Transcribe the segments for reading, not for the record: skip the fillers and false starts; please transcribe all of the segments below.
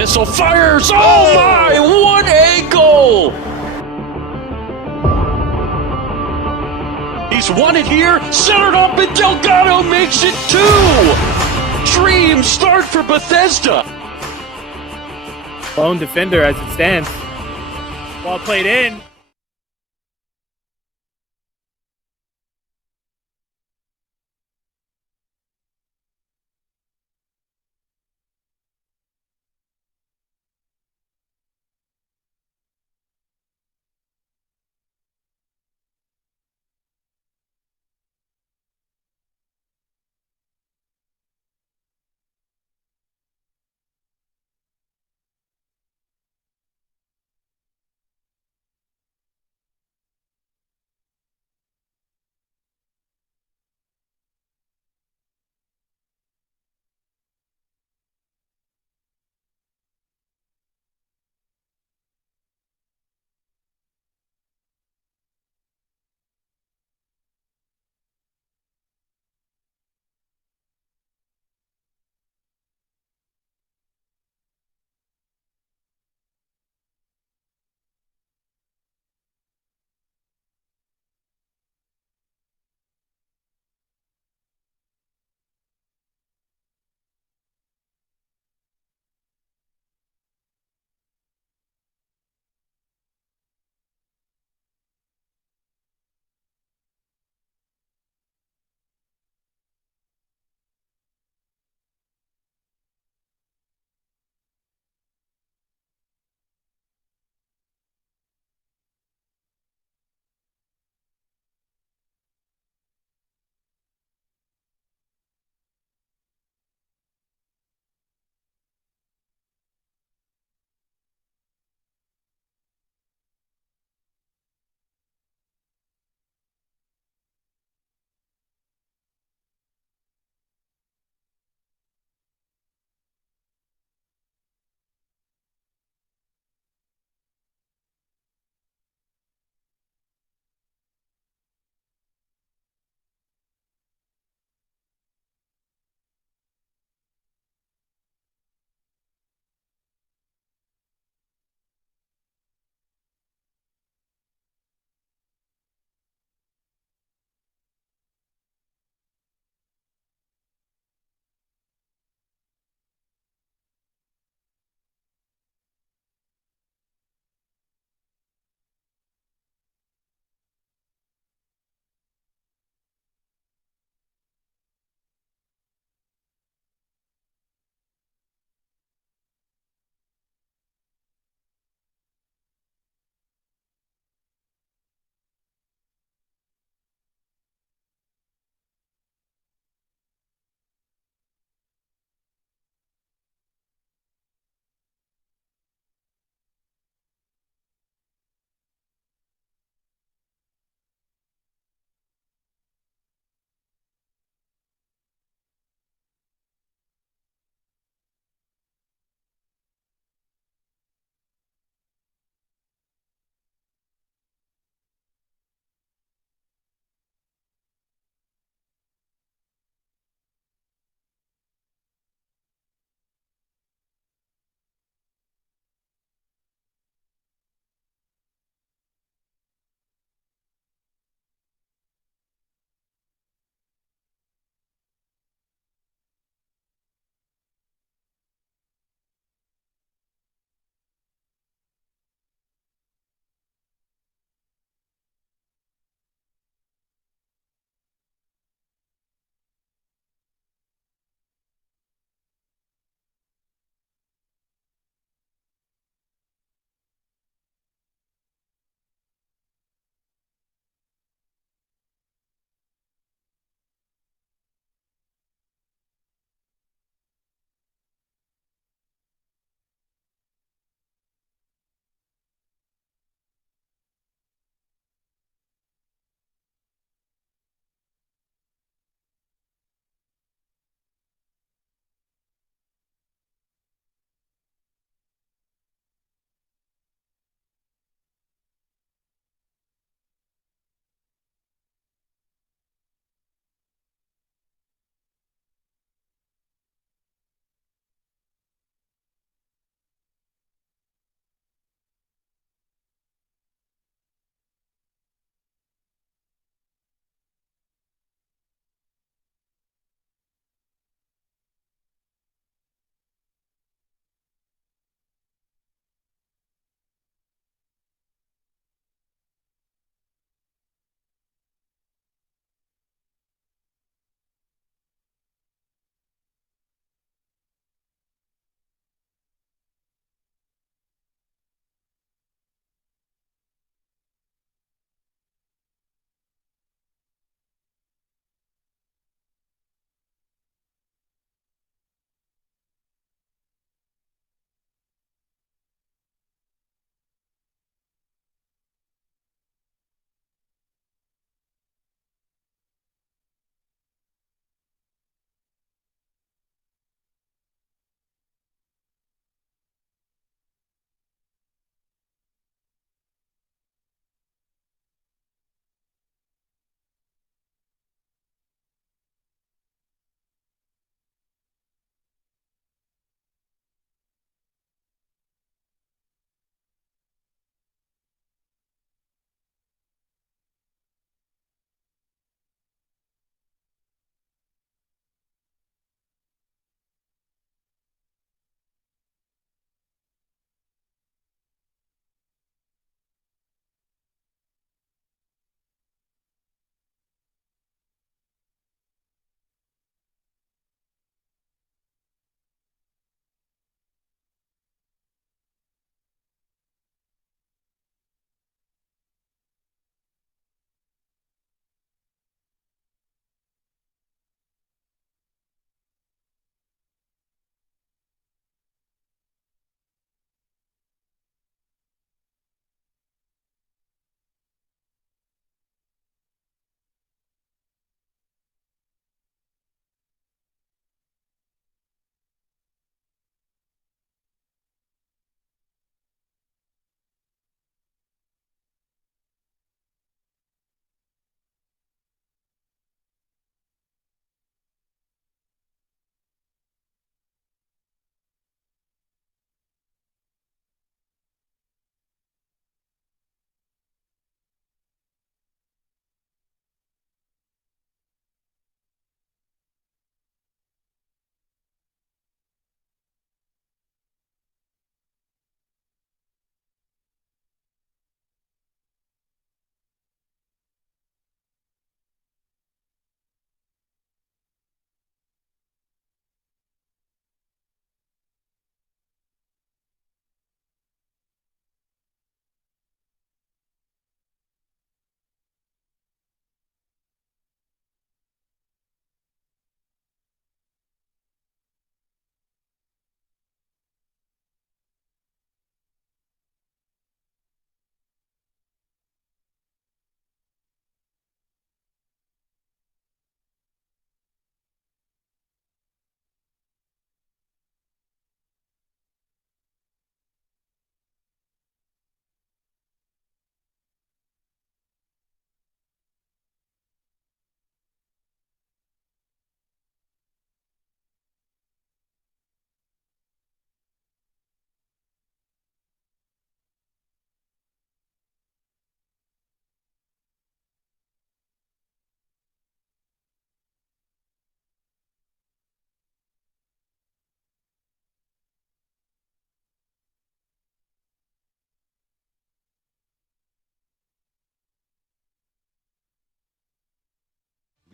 Missile fires! Oh my, what a goal! He's won it here, centered up, and Delgado makes it 2! Dream start for Bethesda! Lone defender as it stands. Ball played in.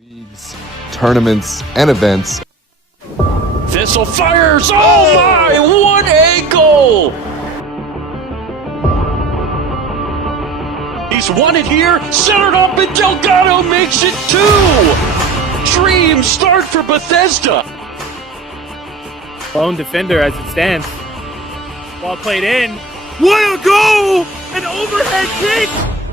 Leagues, tournaments, and events. Thistle fires! Oh my! What a goal! He's won it here, centered up, and Delgado makes it 2! Dream start for Bethesda! Lone defender as it stands. Ball played in. What a goal! An overhead kick!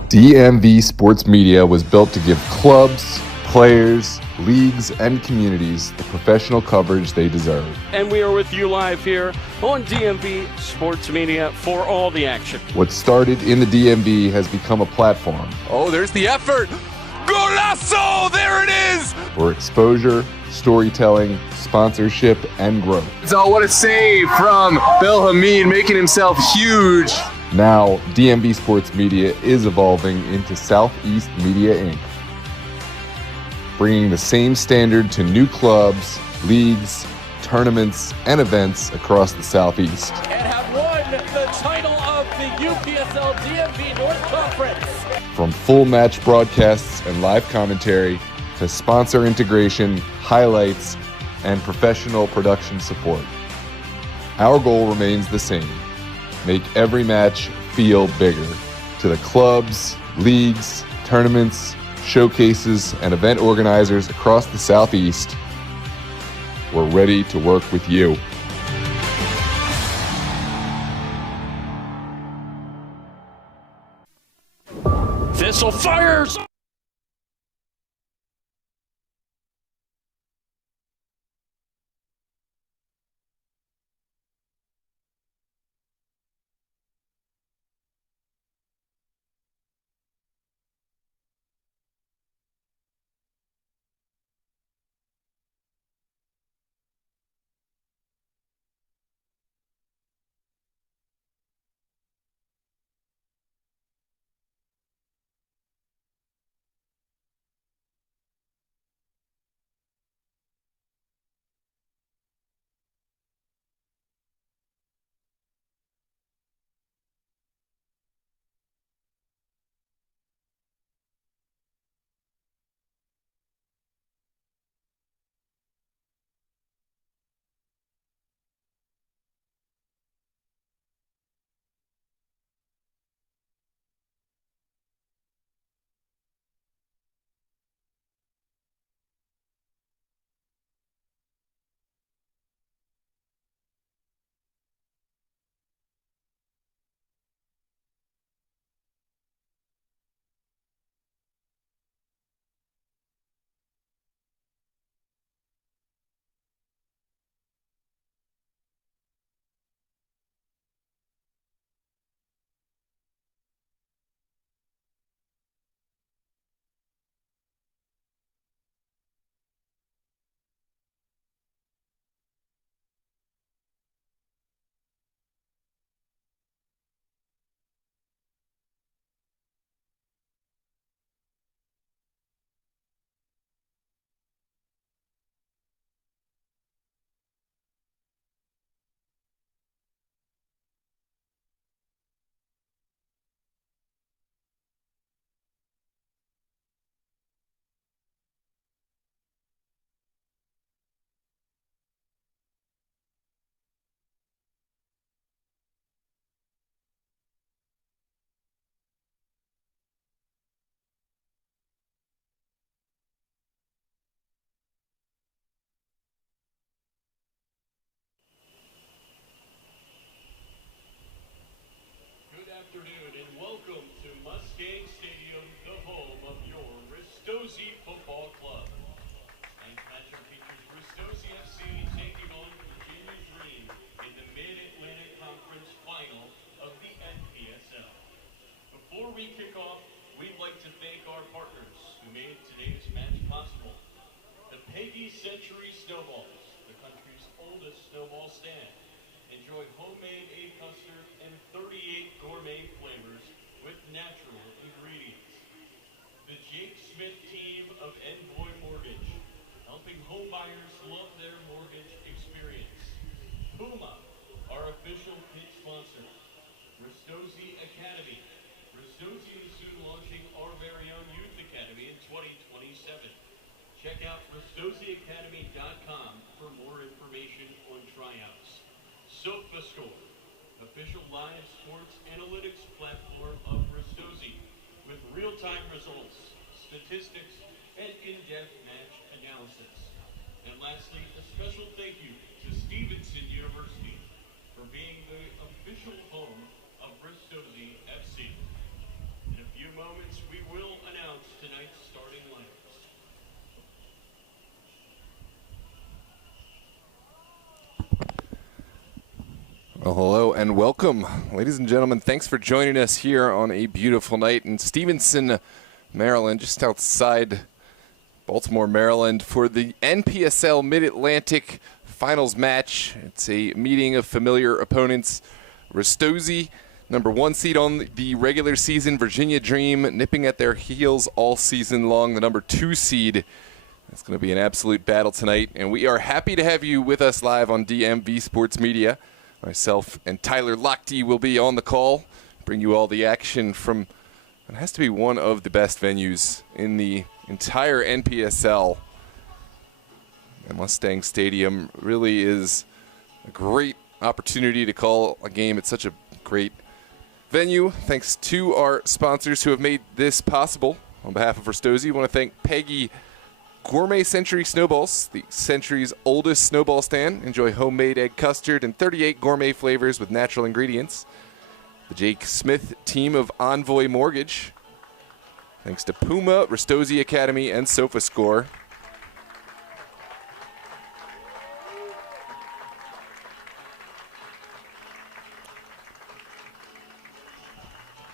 DMV Sports Media was built to give clubs, players, leagues, and communities the professional coverage they deserve. And we are with you live here on DMV Sports Media for all the action. What started in the DMV has become a platform Oh, there's the effort. Golazo! There it is! for exposure, storytelling, sponsorship, and growth. Oh, what a save from Bill Hamid, making himself huge. Now, DMV Sports Media is evolving into Southeast Media Inc., bringing the same standard to new clubs, leagues, tournaments, and events across the Southeast. And have won the title of the UPSL DMV North Conference. From full match broadcasts and live commentary to sponsor integration, highlights, and professional production support. Our goal remains the same: make every match feel bigger. To the clubs, leagues, tournaments, showcases, and event organizers across the Southeast, we're ready to work with you. Thistle fires! Good afternoon and welcome to Muskeg Stadium, the home of your Ristozi Football Club. Tonight's matchup features Ristozi FC taking on Virginia Dream in the Mid-Atlantic Conference Final of the NPSL. Before we kick off, we'd like to thank our partners who made today's match possible. The Peggy Century Snowballs, the country's oldest snowball stand. Enjoy homemade egg custard and 38 gourmet flavors with natural ingredients. The Jake Smith team of Envoy Mortgage, helping homebuyers love their mortgage experience. Puma, our official pitch sponsor. Ristozi Academy. Ristozi is soon launching our very own youth academy in 2027. Check out RistosiAcademy.com for more information on tryouts. SofaScore, official live sports analytics platform of Ristozi, with real-time results, statistics, and in-depth match analysis. And lastly, a special thank you to Stevenson University for being the official home of Ristozi FC. In a few moments, we will announce tonight's starting lineups. Well, hello and welcome, ladies and gentlemen. Thanks for joining us here on a beautiful night in Stevenson, Maryland, just outside Baltimore, Maryland, for the NPSL Mid-Atlantic Finals match. It's a meeting of familiar opponents. Ristozi, number 1 seed on the regular season. Virginia Dream nipping at their heels all season long, the number 2 seed. It's going to be an absolute battle tonight, and we are happy to have you with us live on DMV Sports Media. Myself and Tyler Lochte will be on the call, bring you all the action from it has to be one of the best venues in the entire NPSL. And Mustang Stadium really is a great opportunity to call a game at such a great venue. Thanks to our sponsors who have made this possible. On behalf of Ristozi, I want to thank Peggy Gourmet Century Snowballs, the Century's oldest snowball stand. Enjoy homemade egg custard and 38 gourmet flavors with natural ingredients. The Jake Smith team of Envoy Mortgage. Thanks to Puma, Ristozi Academy, and SofaScore.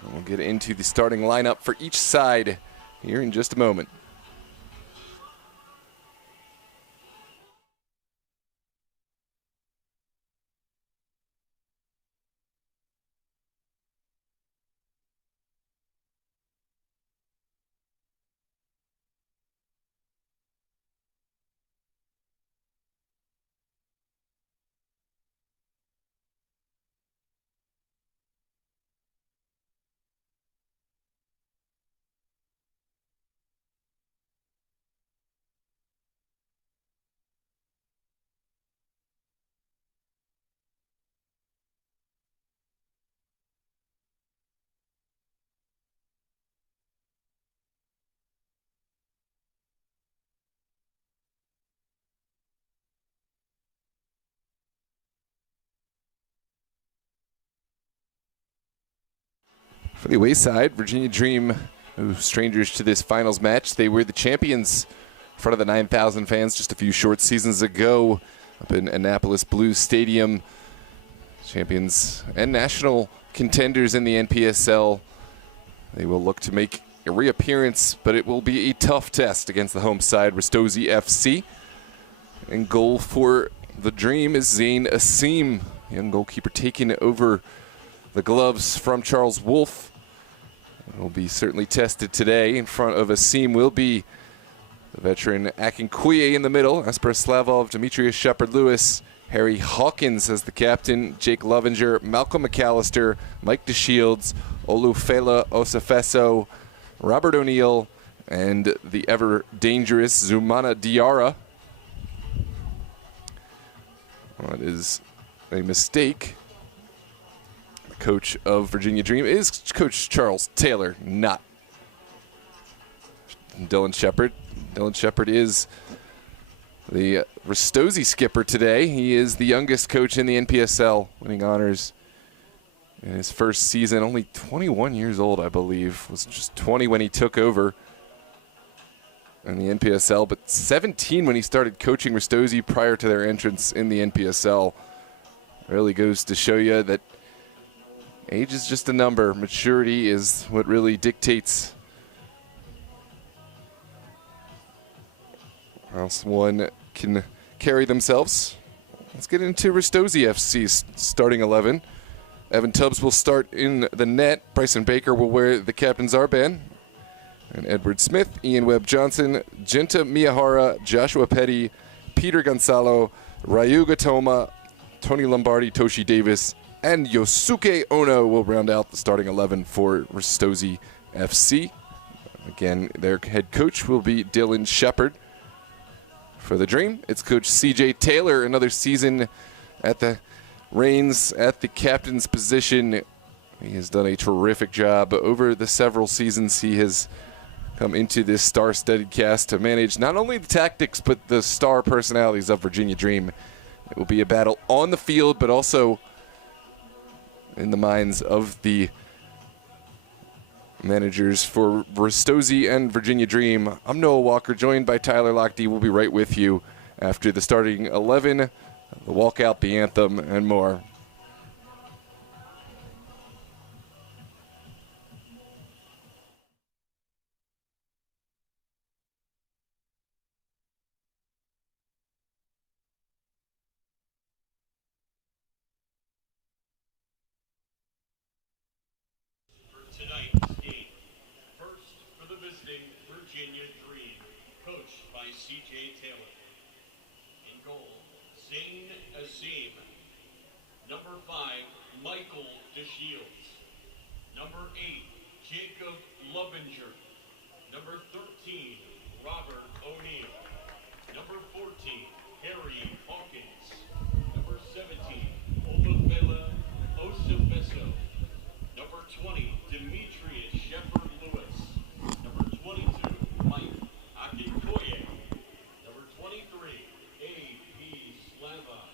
And we'll get into the starting lineup for each side here in just a moment. For the away side, Virginia Dream, no strangers to this finals match. They were the champions in front of the 9,000 fans just a few short seasons ago up in Annapolis Blues Stadium. Champions and national contenders in the NPSL. They will look to make a reappearance, but it will be a tough test against the home side, Ristozi FC. And goal for the Dream is Zane Asim, young goalkeeper taking over the gloves from Charles Wolf. Will be certainly tested today. In front of Asim will be the veteran Akinkuye in the middle, Esper Slavov, Demetrius Shepard-Lewis, Harry Hawkins as the captain, Jake Lovinger, Malcolm McAllister, Mike DeShields, Olufela Osafeso, Robert O'Neill, and the ever-dangerous Zumana Diarra. Well, that is a mistake. Coach of Virginia Dream is Coach Charles Taylor, not Dylan Shepard. Dylan Shepard is the Ristozi skipper today. He is the youngest coach in the NPSL, winning honors in his first season. Only 21 years old, I believe. Was just 20 when he took over in the NPSL, but 17 when he started coaching Ristozi prior to their entrance in the NPSL. Really goes to show you that age is just a number. Maturity is what really dictates how one can carry themselves. Let's get into Ristozi FC's starting 11. Evan Tubbs will start in the net. Bryson Baker will wear the captain's armband. And Edward Smith, Ian Webb-Johnson, Genta Miyahara, Joshua Petty, Peter Gonzalo, Ryu Gatoma, Tony Lombardi, Toshi Davis, and Yosuke Ono will round out the starting 11 for Ristozi FC. Again, their head coach will be Dylan Shepard. For the Dream, it's Coach CJ Taylor, another season at the reins at the captain's position. He has done a terrific job over the several seasons he has come into this star-studded cast to manage not only the tactics but the star personalities of Virginia Dream. It will be a battle on the field, but also in the minds of the managers for Ristozi and Virginia Dream. I'm Noah Walker, joined by Tyler Lochte. We'll be right with you after the starting 11, the walkout, the anthem, and more. Tonight's game. First for the visiting Virginia Dream, coached by CJ Taylor. In goal, Zane Azim. Number 5, Michael DeShields. Number 8, Jacob Lovinger. Number 13, Robert O'Neill. Number 14, Harry Hawkins. Number 17, Olufela Osabeso. Number 20, Demetrius Shepard Lewis. Number 22, Mike Akikoye. Number 23, A.P. Slava.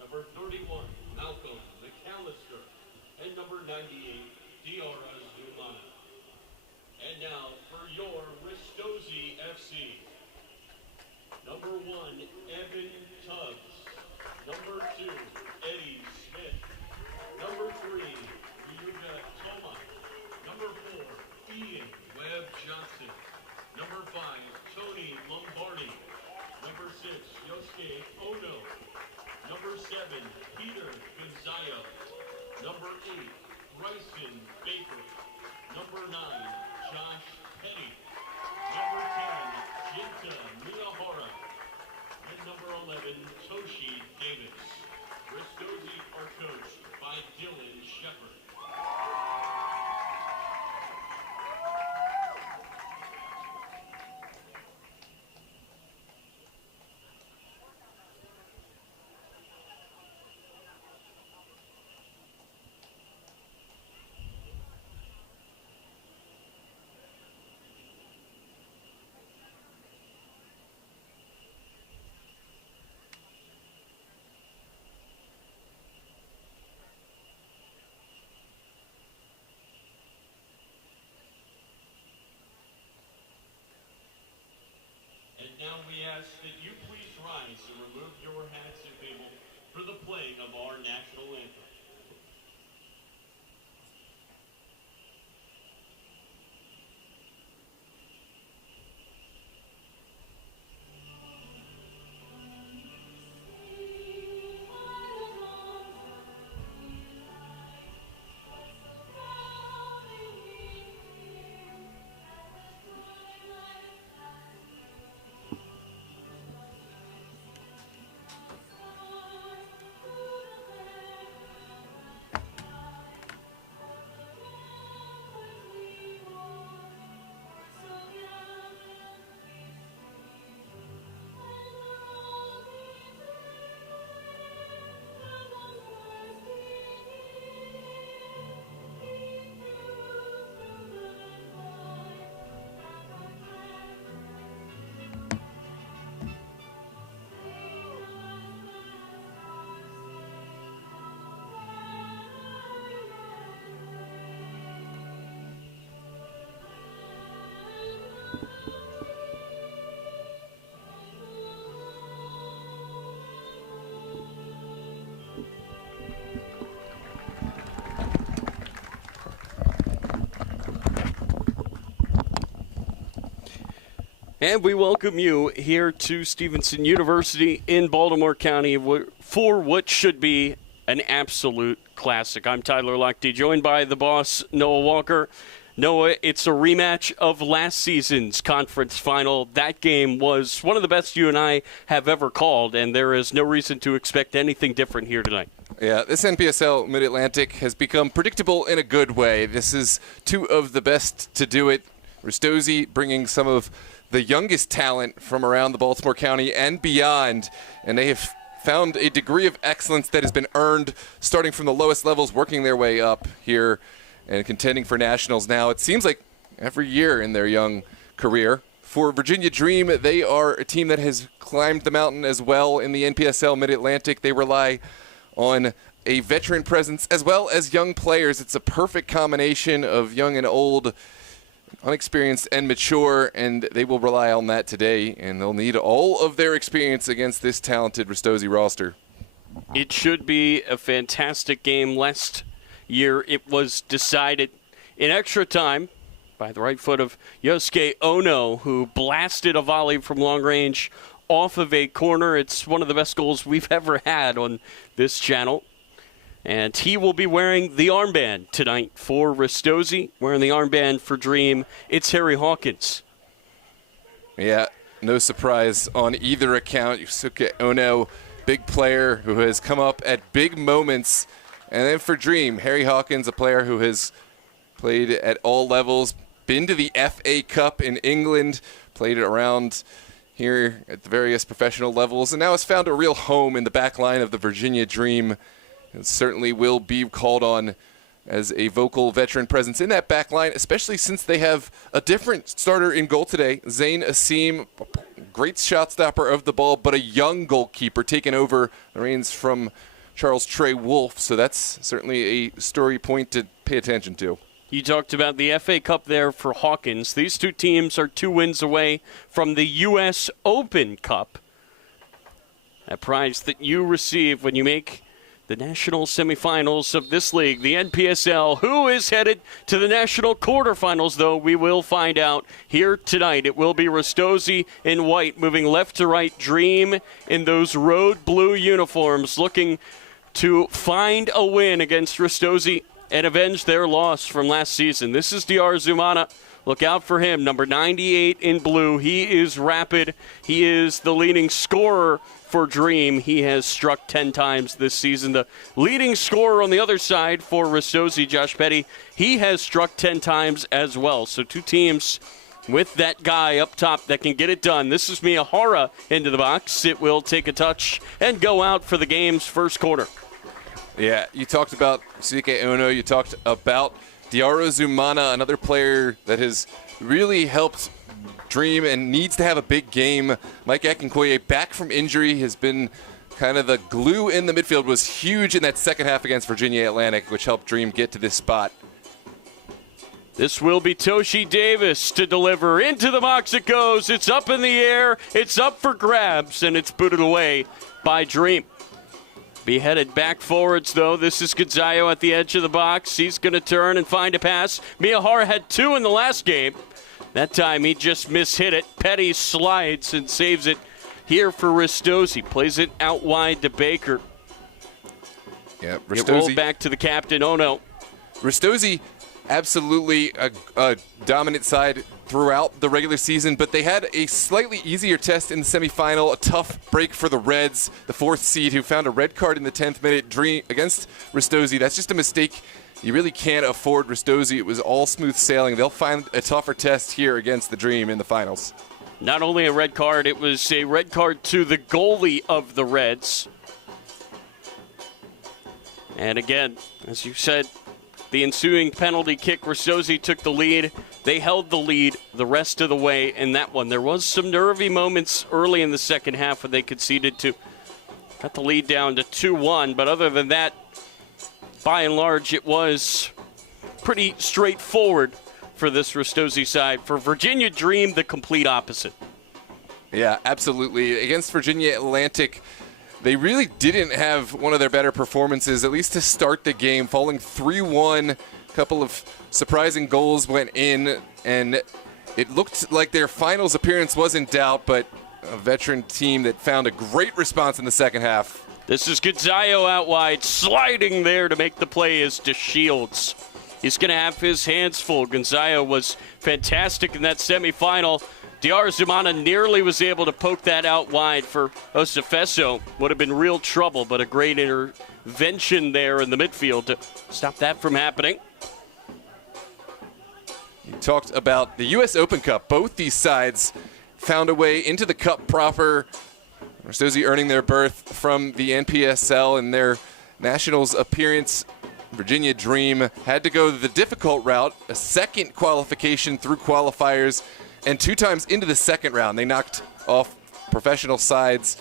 Number 31, Malcolm McAllister. And number 98, Diarra Zumana. And now for your Ristozi FC. Number 1, Evan Tubbs. Number 2, Eddie Smith. Number 3, Ryuga Toma. Number 4, Ian Webb Johnson. Number 5, Tony Lombardi. Number 6, Yosuke Ono. Number 7, Peter Gonzayo. Number 8, Bryson Baker. Number 9, Josh Petty. Number 10, Jinta Miyahara. And number 11, Toshi Davis. Ristozi are coached by Dylan Shepard. And now we ask that you please rise and remove your hats if able for the playing of our national anthem. And we welcome you here to Stevenson University in Baltimore County for what should be an absolute classic. I'm Tyler Lochte, joined by the boss, Noah Walker. Noah, it's a rematch of last season's conference final. That game was one of the best you and I have ever called, and there is no reason to expect anything different here tonight. Yeah, this NPSL Mid-Atlantic has become predictable in a good way. This is two of the best to do it. Ristozi bringing some of the youngest talent from around the Baltimore County and beyond, and they have found a degree of excellence that has been earned starting from the lowest levels, working their way up here and contending for nationals now. It seems like every year in their young career. For Virginia Dream, they are a team that has climbed the mountain as well in the NPSL Mid-Atlantic. They rely on a veteran presence as well as young players. It's a perfect combination of young and old, unexperienced and mature, and they will rely on that today, and they'll need all of their experience against this talented Ristozi roster. It should be a fantastic game. Last year it was decided in extra time by the right foot of Yosuke Ono, who blasted a volley from long range off of a corner. It's one of the best goals we've ever had on this channel. And he will be wearing the armband tonight for Ristozi. Wearing the armband for Dream, it's Harry Hawkins. Yeah, no surprise on either account. Yosuke Ono, big player who has come up at big moments. And then for Dream, Harry Hawkins, a player who has played at all levels, been to the FA Cup in England, played it around here at the various professional levels, and now has found a real home in the back line of the Virginia Dream. And certainly will be called on as a vocal veteran presence in that back line, especially since they have a different starter in goal today. Zain Asim, great shot stopper of the ball, but a young goalkeeper taking over the reins from Charles Trey Wolf. So that's certainly a story point to pay attention to. You talked about the FA Cup there for Hawkins. These two teams are 2 wins away from the U.S. Open Cup, a prize that you receive when you make the national semifinals of this league, the NPSL. Who is headed to the national quarterfinals, though? We will find out here tonight. It will be Ristozi in white, moving left to right. Dream in those road blue uniforms, looking to find a win against Ristozi and avenge their loss from last season. This is Dr. Zumana. Look out for him, number 98 in blue. He is rapid. He is the leading scorer for Dream. He has struck 10 times this season. The leading scorer on the other side for Ristozi, Josh Petty, he has struck 10 times as well. So 2 teams with that guy up top that can get it done. This is Miyahara into the box. It will take a touch and go out for the game's first quarter. Yeah, you talked about Yosuke Ono. You talked about Dr. Zumana, another player that has really helped Dream and needs to have a big game. Mike Akinkoye, back from injury, has been kind of the glue in the midfield, was huge in that second half against Virginia Atlantic, which helped Dream get to this spot. This will be Toshi Davis to deliver. Into the box it goes. It's up in the air. It's up for grabs, and it's booted away by Dream. Be headed back forwards, though. This is Gonzayo at the edge of the box. He's going to turn and find a pass. Miyahara had 2 in the last game. That time he just mishit it. Petty slides and saves it here for Ristozi. Plays it out wide to Baker. Yeah, It rolled back to the captain. Oh, no. Ristozi, absolutely a dominant side throughout the regular season, but they had a slightly easier test in the semifinal, a tough break for the Reds, the 4th seed, who found a red card in the 10th minute Dream against Ristozi. That's just a mistake. You really can't afford Ristozi. It was all smooth sailing. They'll find a tougher test here against the Dream in the finals. Not only a red card, it was a red card to the goalie of the Reds. And again, as you said, the ensuing penalty kick, Ristozi took the lead. They held the lead the rest of the way in that one. There was some nervy moments early in the second half when they conceded to cut the lead down to 2-1. But other than that, by and large, it was pretty straightforward for this Ristozi side. For Virginia Dream, the complete opposite. Yeah, absolutely. Against Virginia Atlantic, they really didn't have one of their better performances, at least to start the game, falling 3-1. A couple of surprising goals went in, and it looked like their finals appearance was in doubt, but a veteran team that found a great response in the second half. This is Gonzayo out wide, sliding there to make the play is to Shields. He's going to have his hands full. Gonzayo was fantastic in that semifinal. Dr. Zumana nearly was able to poke that out wide for Osefeso. Would have been real trouble, but a great intervention there in the midfield to stop that from happening. You talked about the U.S. Open Cup. Both these sides found a way into the cup proper. Ristozi earning their berth from the NPSL in their Nationals appearance. Virginia Dream had to go the difficult route, a second qualification through qualifiers, and 2 times into the second round. They knocked off professional sides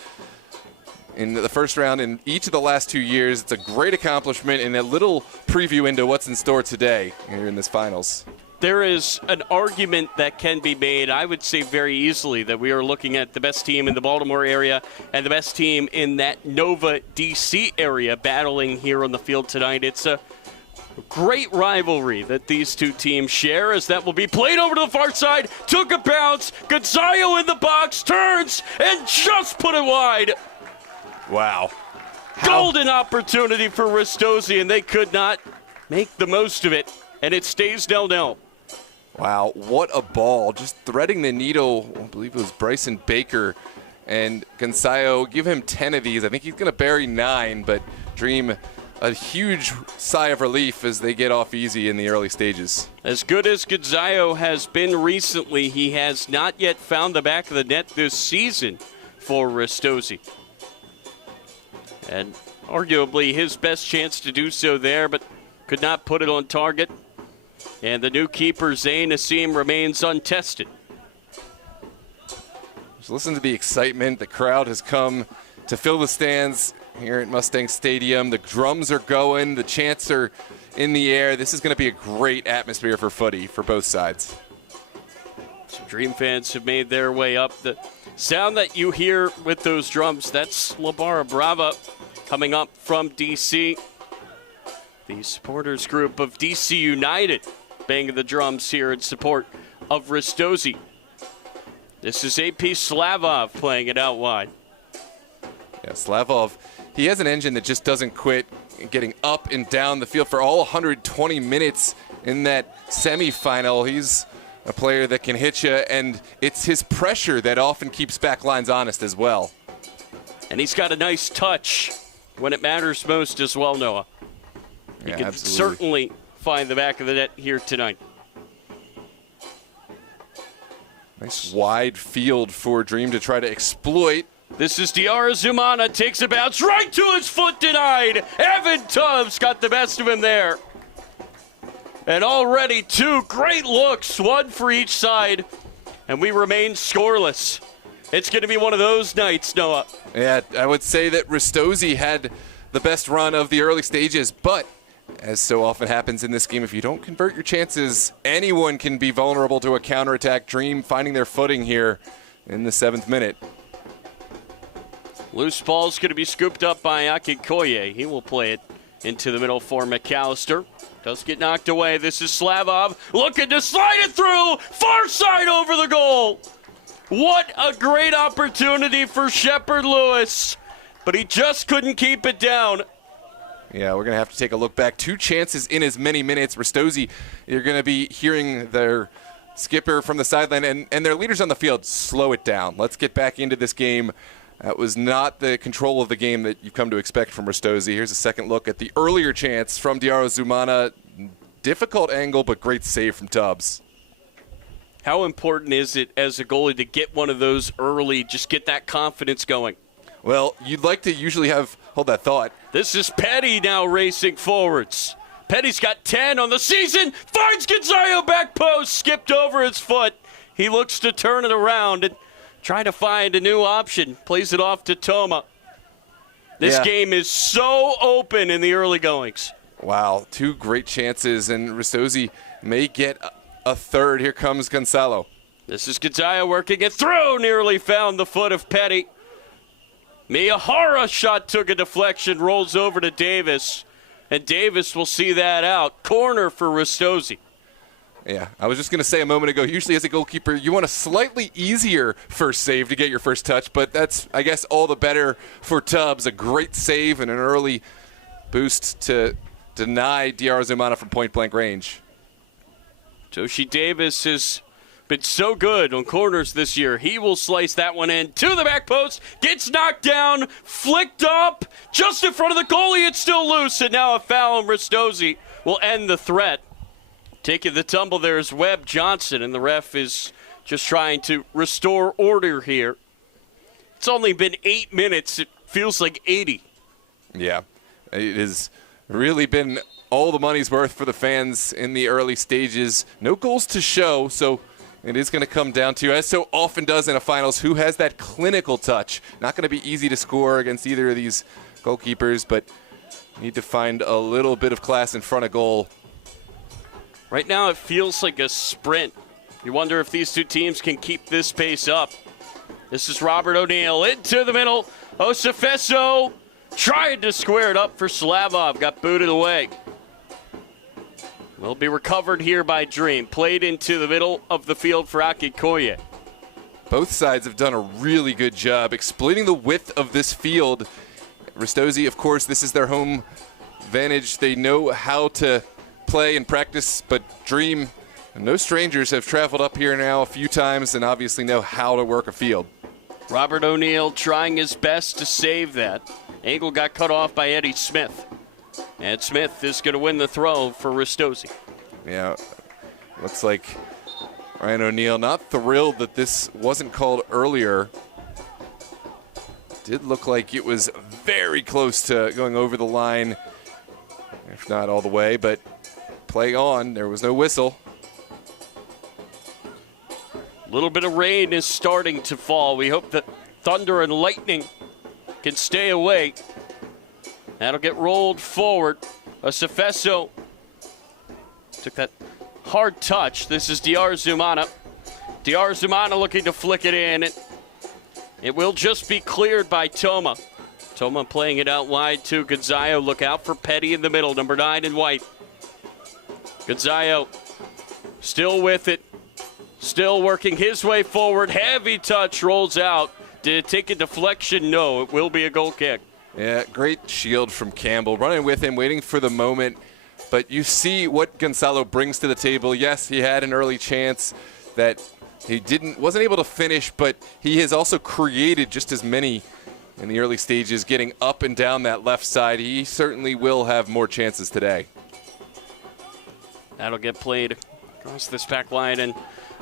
in the first round in each of the last 2 years. It's a great accomplishment and a little preview into what's in store today here in this finals. There is an argument that can be made, I would say very easily, that we are looking at the best team in the Baltimore area and the best team in that Nova, D.C. area battling here on the field tonight. It's a great rivalry that these two teams share, as that will be played over to the far side. Took a bounce. Gonzayo in the box, turns, and just put it wide. Wow. Golden opportunity for Ristozi, and they could not make the most of it, and it stays 0-0. Wow, what a ball. Just threading the needle. I believe it was Bryson Baker and Gonzayo. Give him 10 of these. I think he's going to bury 9, but Dream a huge sigh of relief as they get off easy in the early stages. As good as Gonzayo has been recently, he has not yet found the back of the net this season for Ristozi. And arguably his best chance to do so there, but could not put it on target. And the new keeper, Zayn Nassim, remains untested. Just listen to the excitement. The crowd has come to fill the stands here at Mustang Stadium. The drums are going. The chants are in the air. This is going to be a great atmosphere for footy for both sides. Some Dream fans have made their way up. The sound that you hear with those drums, that's Labara Brava coming up from D.C. The supporters group of D.C. United banging the drums here in support of Ristozi. This is AP Slavov playing it out wide. Yeah, Slavov, he has an engine that just doesn't quit, getting up and down the field for all 120 minutes in that semifinal. He's a player that can hit you, and it's his pressure that often keeps back lines honest as well. And he's got a nice touch when it matters most as well, Noah. He can certainly find the back of the net here tonight. Nice wide field for Dream to try to exploit. This is Diarra Zumana, takes a bounce right to his foot, denied. Evan Tubbs got the best of him there. And already 2 great looks, 1 for each side, and we remain scoreless. It's going to be one of those nights, Noah. Yeah, I would say that Ristozi had the best run of the early stages, but as so often happens in this game, if you don't convert your chances, anyone can be vulnerable to a counterattack. Dream finding their footing here in the 7th minute. Loose ball's going to be scooped up by Akikoye. He will play it into the middle for McAllister. Does get knocked away. This is Slavov looking to slide it through. Far side over the goal. What a great opportunity for Shepard Lewis. But he just couldn't keep it down. Yeah, we're going to have to take a look back. 2 chances in as many minutes. Ristozi, you're going to be hearing their skipper from the sideline and their leaders on the field, slow it down. Let's get back into this game. That was not the control of the game that you've come to expect from Ristozi. Here's a second look at the earlier chance from Diarra Zumana. Difficult angle, but great save from Tubbs. How important is it as a goalie to get one of those early, just get that confidence going? Well, you'd like to usually hold that thought. This is Petty now racing forwards. Petty's got 10 on the season, finds Gonzayo back post, skipped over his foot. He looks to turn it around and try to find a new option. Plays it off to Toma. This game is so open in the early goings. Wow, 2 great chances, and Ristozi may get a third. Here comes Gonzalo. This is Gonzayo working it through, nearly found the foot of Petty. Miyahara shot took a deflection, rolls over to Davis, and Davis will see that out. Corner for Ristozi. Yeah, I was just going to say a moment ago, usually as a goalkeeper, you want a slightly easier first save to get your first touch, but that's, I guess, all the better for Tubbs. A great save and an early boost to deny Diarra Zumana from point-blank range. Toshi Davis has been so good on corners this year. He will slice that one in to the back post, gets knocked down, flicked up, just in front of the goalie. It's still loose, and now a foul, and Ristozi will end the threat. Taking the tumble there is Webb Johnson, and the ref is just trying to restore order here. It's only been 8 minutes. It feels like 80. Yeah, it has really been all the money's worth for the fans in the early stages. No goals to show, so it is going to come down to, as so often does in a finals, who has that clinical touch. Not going to be easy to score against either of these goalkeepers, but need to find a little bit of class in front of goal. Right now it feels like a sprint. You wonder if these two teams can keep this pace up. This is Robert O'Neill into the middle. Osefeso trying to square it up for Slavov. Got booted away. Will be recovered here by Dream. Played into the middle of the field for Akikoye. Both sides have done a really good job exploiting the width of this field. Ristozi, of course, this is their home advantage. They know how to play and practice, but Dream, no strangers, have traveled up here now a few times and obviously know how to work a field. Robert O'Neill trying his best to save that. Angle got cut off by Eddie Smith. And Smith is going to win the throw for Ristozi. Yeah, looks like Ryan O'Neill not thrilled that this wasn't called earlier. Did look like it was very close to going over the line, if not all the way, but play on. There was no whistle. A little bit of rain is starting to fall. We hope that thunder and lightning can stay away. That'll get rolled forward. Osefeso took that hard touch. This is Diar Zumana. Diar Zumana looking to flick it in. It will just be cleared by Toma. Toma playing it out wide to Gonzayo. Look out for Petty in the middle, number 9 in white. Gonzayo still with it. Still working his way forward. Heavy touch rolls out. Did it take a deflection? No, it will be a goal kick. Yeah, great shield from Campbell. Running with him, waiting for the moment. But you see what Gonzalo brings to the table. Yes, he had an early chance that he wasn't able to finish, but he has also created just as many in the early stages, getting up and down that left side. He certainly will have more chances today. That'll get played across this back line, and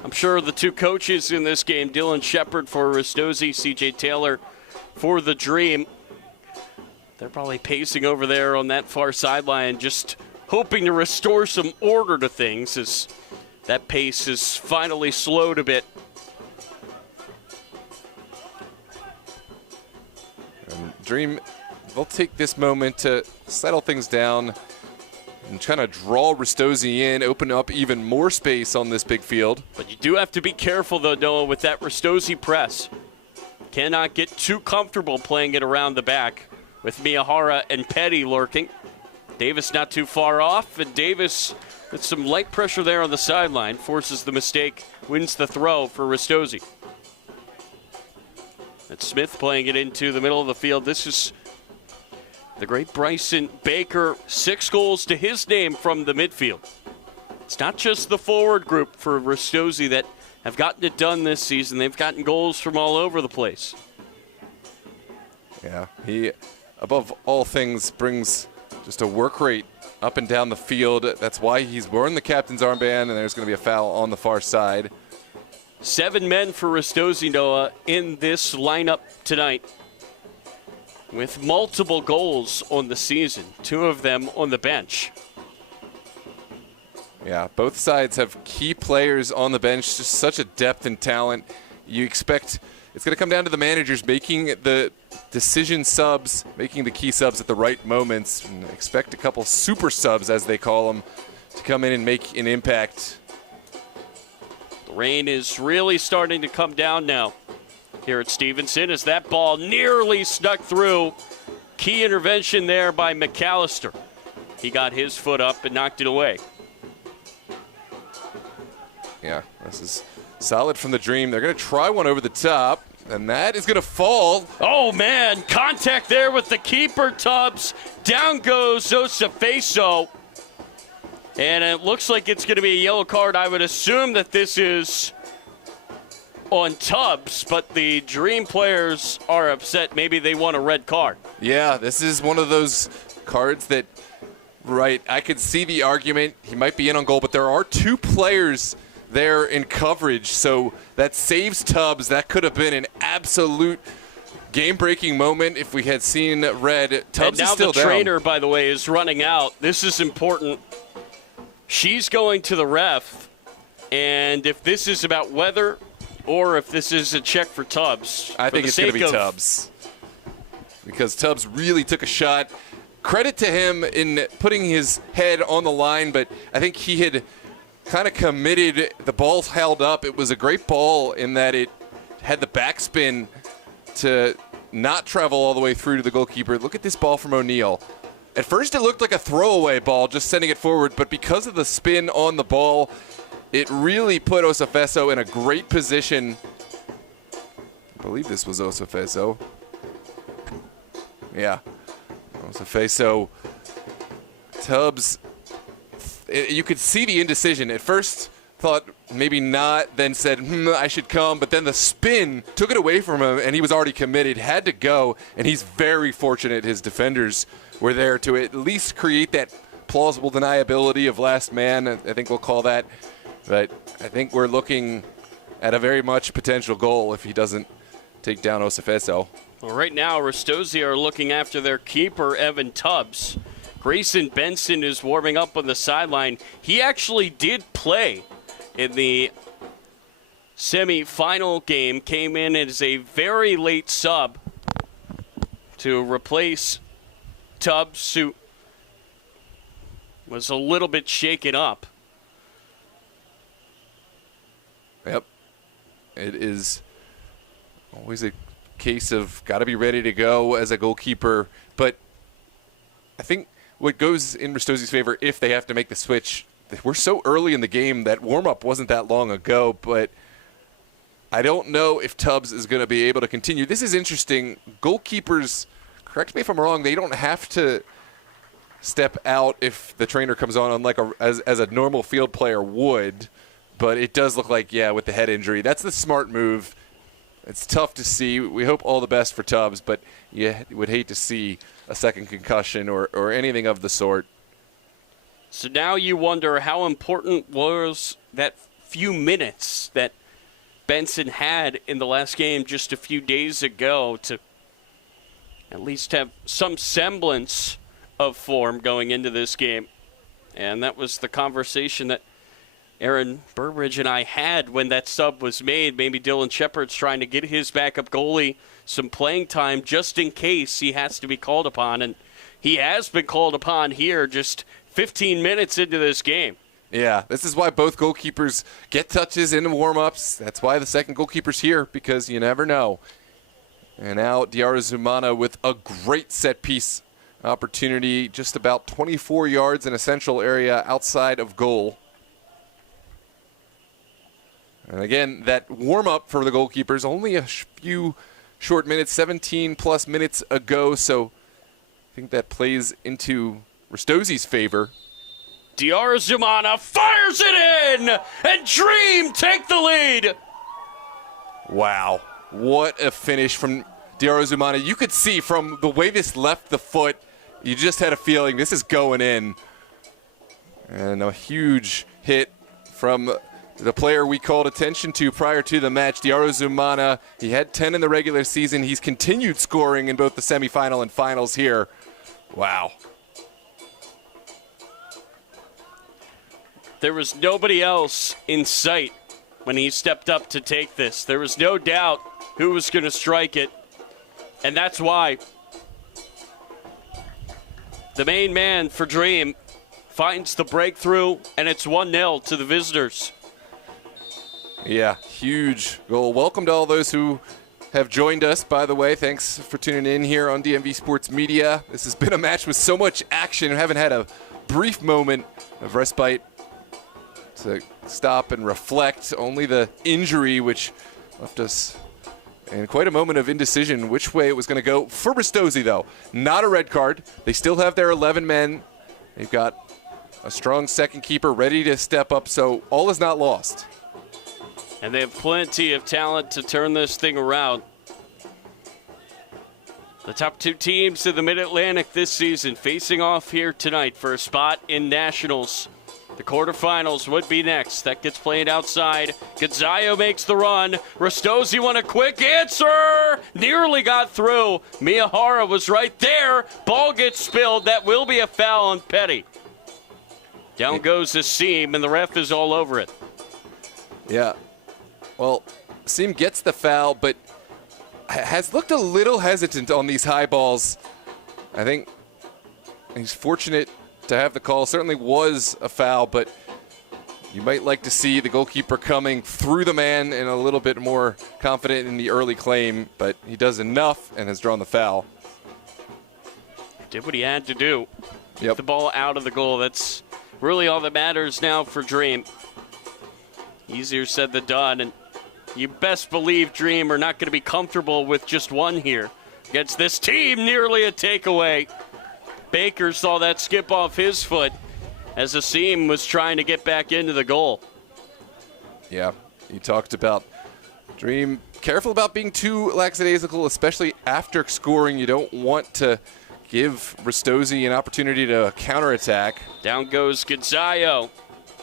I'm sure the two coaches in this game, Dylan Shepard for Ristozi, CJ Taylor for the Dream, they're probably pacing over there on that far sideline, just hoping to restore some order to things as that pace is finally slowed a bit. And Dream, they'll take this moment to settle things down and trying to draw Ristozi in, open up even more space on this big field. But you do have to be careful, though, Noah, with that Ristozi press. Cannot get too comfortable playing it around the back with Miyahara and Petty lurking. Davis not too far off, and Davis with some light pressure there on the sideline forces the mistake, wins the throw for Ristozi. And Smith playing it into the middle of the field. This is the great Bryson Baker, 6 goals to his name from the midfield. It's not just the forward group for Ristozi that have gotten it done this season. They've gotten goals from all over the place. Yeah, he, above all things, brings just a work rate up and down the field. That's why he's wearing the captain's armband, and there's going to be a foul on the far side. 7 men for Ristozi, Noah, in this lineup tonight, with multiple goals on the season, 2 of them on the bench. Yeah, both sides have key players on the bench, just such a depth and talent. You expect it's going to come down to the managers making the decision subs, making the key subs at the right moments, and expect a couple super subs, as they call them, to come in and make an impact. The rain is really starting to come down now here at Stevenson as that ball nearly snuck through. Key intervention there by McAllister. He got his foot up and knocked it away. Yeah, this is solid from the Dream. They're going to try one over the top, and that is going to fall. Oh, man, contact there with the keeper, Tubbs. Down goes Osefeso. And it looks like it's going to be a yellow card. I would assume that this is on Tubbs, but the Dream players are upset. Maybe they want a red card. Yeah, this is one of those cards that, right, I could see the argument. He might be in on goal, but there are 2 players there in coverage, so that saves Tubbs. That could have been an absolute game-breaking moment if we had seen red. Tubbs and is still now the down. trainer, by the way, is running out. This is important. She's going to the ref, and if this is about weather or if this is a check for Tubbs. I think it's going to be Tubbs, because Tubbs really took a shot. Credit to him in putting his head on the line, but I think he had kind of committed. The ball held up. It was a great ball in that it had the backspin to not travel all the way through to the goalkeeper. Look at this ball from O'Neal. At first it looked like a throwaway ball, just sending it forward, but because of the spin on the ball, it really put Osafeso in a great position. I believe this was Osafeso. Yeah. Osafeso. Tubbs, you could see the indecision. At first thought maybe not, then said, I should come, but then the spin took it away from him, and he was already committed, had to go, and he's very fortunate his defenders were there to at least create that plausible deniability of last man, I think we'll call that. But I think we're looking at a very much potential goal if he doesn't take down Osafeso. Well, right now, Ristozi are looking after their keeper, Evan Tubbs. Grayson Benson is warming up on the sideline. He actually did play in the semi-final game, came in as a very late sub to replace Tubbs, who was a little bit shaken up. Yep. It is always a case of got to be ready to go as a goalkeeper. But I think what goes in Ristozi's favor if they have to make the switch, we're so early in the game that warm-up wasn't that long ago, but I don't know if Tubbs is going to be able to continue. This is interesting. Goalkeepers, correct me if I'm wrong, they don't have to step out if the trainer comes on like as a normal field player would. But it does look like, with the head injury, that's the smart move. It's tough to see. We hope all the best for Tubbs, but you would hate to see a second concussion or anything of the sort. So now you wonder how important was that few minutes that Benson had in the last game just a few days ago to at least have some semblance of form going into this game. And that was the conversation that Aaron Burbridge and I had when that sub was made. Maybe Dylan Shepard's trying to get his backup goalie some playing time just in case he has to be called upon. And he has been called upon here just 15 minutes into this game. Yeah, this is why both goalkeepers get touches in warm-ups. That's why the second goalkeeper's here, because you never know. And now Diarra Zumana with a great set-piece opportunity, just about 24 yards in a central area outside of goal. And again, that warm-up for the goalkeepers, only a few short minutes, 17-plus minutes ago, so I think that plays into Ristozi's favor. Diarra Zumana fires it in, and Dream take the lead. Wow, what a finish from Diarra Zumana. You could see from the way this left the foot, you just had a feeling this is going in. And a huge hit from the player we called attention to prior to the match, Diarra Zumana. He had 10 in the regular season. He's continued scoring in both the semifinal and finals here. Wow. There was nobody else in sight when he stepped up to take this. There was no doubt who was going to strike it, and that's why the main man for Dream finds the breakthrough, and it's 1-0 to the visitors. Yeah, huge goal. Welcome to all those who have joined us, by the way. Thanks for tuning in here on DMV Sports Media. This has been a match with so much action. We haven't had a brief moment of respite to stop and reflect. Only the injury, which left us in quite a moment of indecision which way it was going to go. For Ristozi, though, not a red card. They still have their 11 men. They've got a strong second keeper ready to step up, so all is not lost. And they have plenty of talent to turn this thing around. The top two teams in the Mid-Atlantic this season facing off here tonight for a spot in Nationals. The quarterfinals would be next. That gets played outside. Gonzayo makes the run. Ristozi won a quick answer. Nearly got through. Miyahara was right there. Ball gets spilled. That will be a foul on Petty. Down goes the seam, and the ref is all over it. Yeah. Well, Seam gets the foul, but has looked a little hesitant on these high balls. I think he's fortunate to have the call. Certainly was a foul, but you might like to see the goalkeeper coming through the man and a little bit more confident in the early claim, but he does enough and has drawn the foul. Did what he had to do. Yep. Get the ball out of the goal. That's really all that matters now for Dream. Easier said than done, and you best believe Dream are not going to be comfortable with just one here. Against this team, nearly a takeaway. Baker saw that skip off his foot as Asim was trying to get back into the goal. Yeah, you talked about Dream careful about being too lackadaisical, especially after scoring. You don't want to give Ristozi an opportunity to counterattack. Down goes Gonzayo.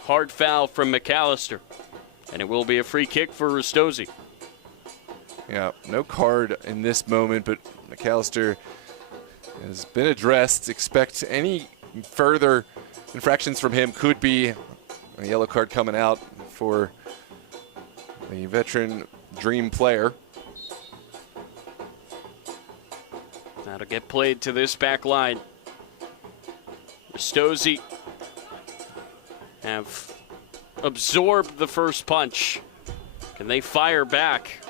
Hard foul from McAllister. And it will be a free kick for Ristozi. Yeah, no card in this moment, but McAllister has been addressed. Expect any further infractions from him could be a yellow card coming out for the veteran Dream player. That'll get played to this back line. Ristozi have absorbed the first punch. Can they fire back?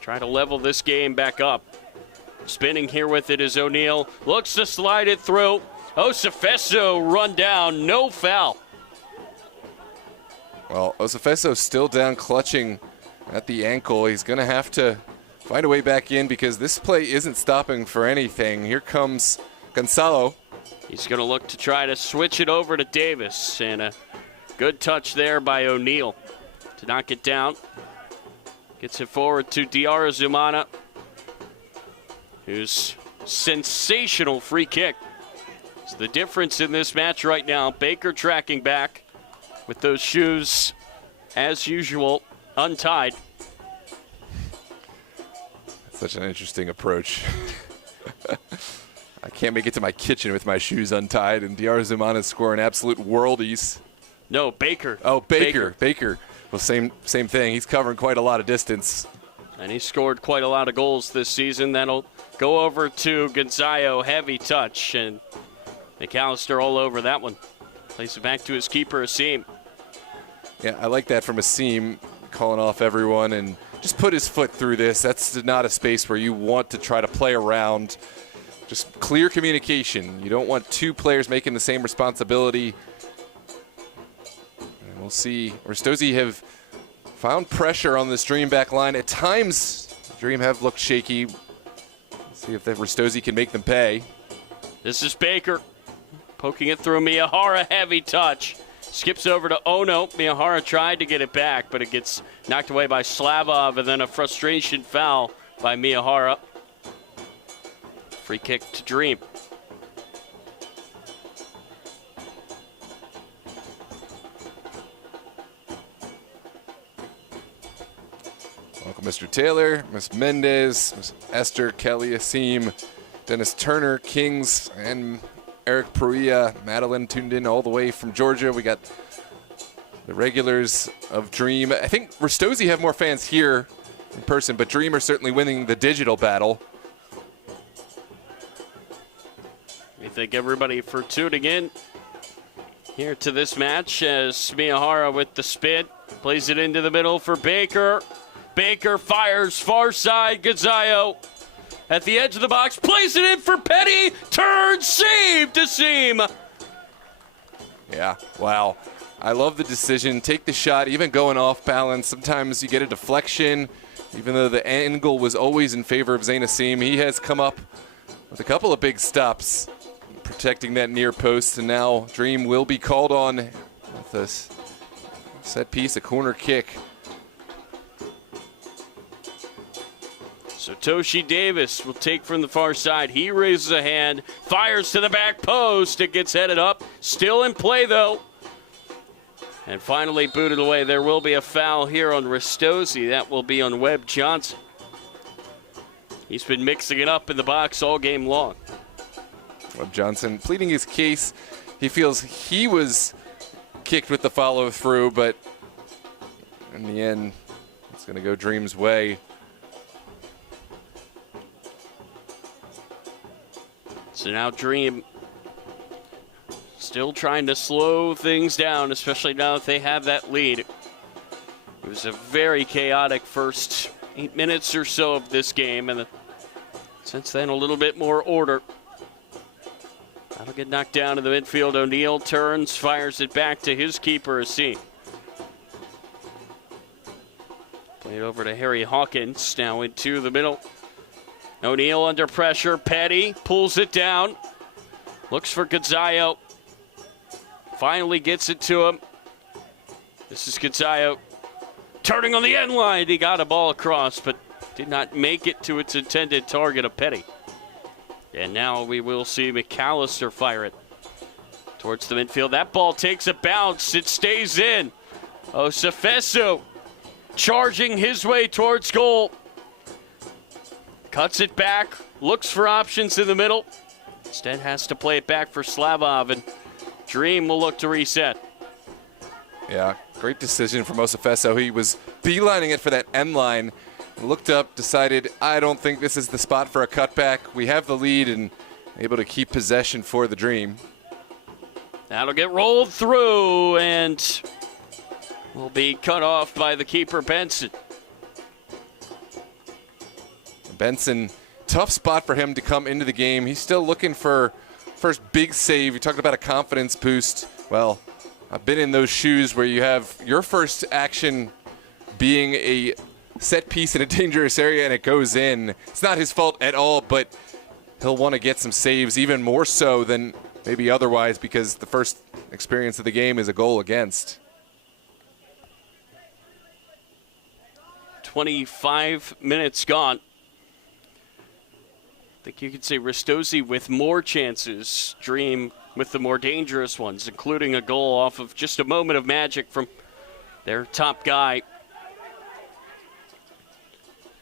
Try to level this game back up. Spinning here with it is O'Neal. Looks to slide it through. Osafeso run down. No foul. Well, Osafeso still down, clutching at the ankle. He's going to have to find a way back in because this play isn't stopping for anything. Here comes Gonzalo. He's going to look to try to switch it over to Davis. And a good touch there by O'Neal to knock it down. Gets it forward to Diarra Zumana, whose sensational free kick. It's the difference in this match right now. Baker tracking back with those shoes, as usual, untied. Such an interesting approach. I can't make it to my kitchen with my shoes untied, and Diarra Zumana scoring absolute worldies. No, Baker. Oh, Baker. Well, same thing. He's covering quite a lot of distance. And he scored quite a lot of goals this season. That'll go over to Gonzayo. Heavy touch, and McAllister all over that one. Plays it back to his keeper, Asim. Yeah, I like that from Asim, calling off everyone and just put his foot through this. That's not a space where you want to try to play around. Just clear communication. You don't want two players making the same responsibility. And we'll see. Ristozi have found pressure on this Dream back line. At times, Dream have looked shaky. Let's see if the Ristozi can make them pay. This is Baker poking it through Miyahara. Heavy touch. Skips over to Ono. Miyahara tried to get it back, but it gets knocked away by Slavov, and then a frustration foul by Miyahara. Free kick to Dream. Welcome, Mr. Taylor, Ms. Mendez, Ms. Esther, Kelly, Asim, Dennis Turner, Kings, and Eric Peruia, Madeline tuned in all the way from Georgia. We got the regulars of Dream. I think Ristozi have more fans here in person, but Dream are certainly winning the digital battle. We thank everybody for tuning in here to this match as Miyahara with the spin. Plays it into the middle for Baker. Baker fires far side. Gonzayo at the edge of the box. Plays it in for Petty. Turns, save to Seam. Yeah, wow. I love the decision. Take the shot, even going off balance. Sometimes you get a deflection. Even though the angle was always in favor of Zain Asim, he has come up with a couple of big stops protecting that near post. And now Dream will be called on with a set piece, a corner kick. So Toshi Davis will take from the far side. He raises a hand, fires to the back post. It gets headed up. Still in play, though. And finally booted away. There will be a foul here on Ristozi. That will be on Webb Johnson. He's been mixing it up in the box all game long. Webb Johnson pleading his case. He feels he was kicked with the follow through, but in the end, it's going to go Dream's way. So now Dream still trying to slow things down, especially now that they have that lead. It was a very chaotic first 8 minutes or so of this game, and since then a little bit more order. That'll get knocked down to the midfield. O'Neal turns, fires it back to his keeper, C. Played over to Harry Hawkins, now into the middle. O'Neal under pressure. Petty pulls it down. Looks for Gonzayo. Finally gets it to him. This is Gonzayo turning on the end line. He got a ball across, but did not make it to its intended target of Petty. And now we will see McAllister fire it towards the midfield. That ball takes a bounce. It stays in. Osefeso charging his way towards goal. Cuts it back. Looks for options in the middle. Instead has to play it back for Slavov, and Dream will look to reset. Yeah, great decision from Osefeso. He was beelining it for that end line. Looked up, decided, I don't think this is the spot for a cutback. We have the lead and able to keep possession for the Dream. That'll get rolled through and will be cut off by the keeper, Benson. Benson, tough spot for him to come into the game. He's still looking for first big save. You talked about a confidence boost. Well, I've been in those shoes where you have your first action being a set piece in a dangerous area and it goes in. It's not his fault at all, but he'll want to get some saves even more so than maybe otherwise because the first experience of the game is a goal against. 25 minutes gone. I think you could say Ristozi with more chances, Dream with the more dangerous ones, including a goal off of just a moment of magic from their top guy.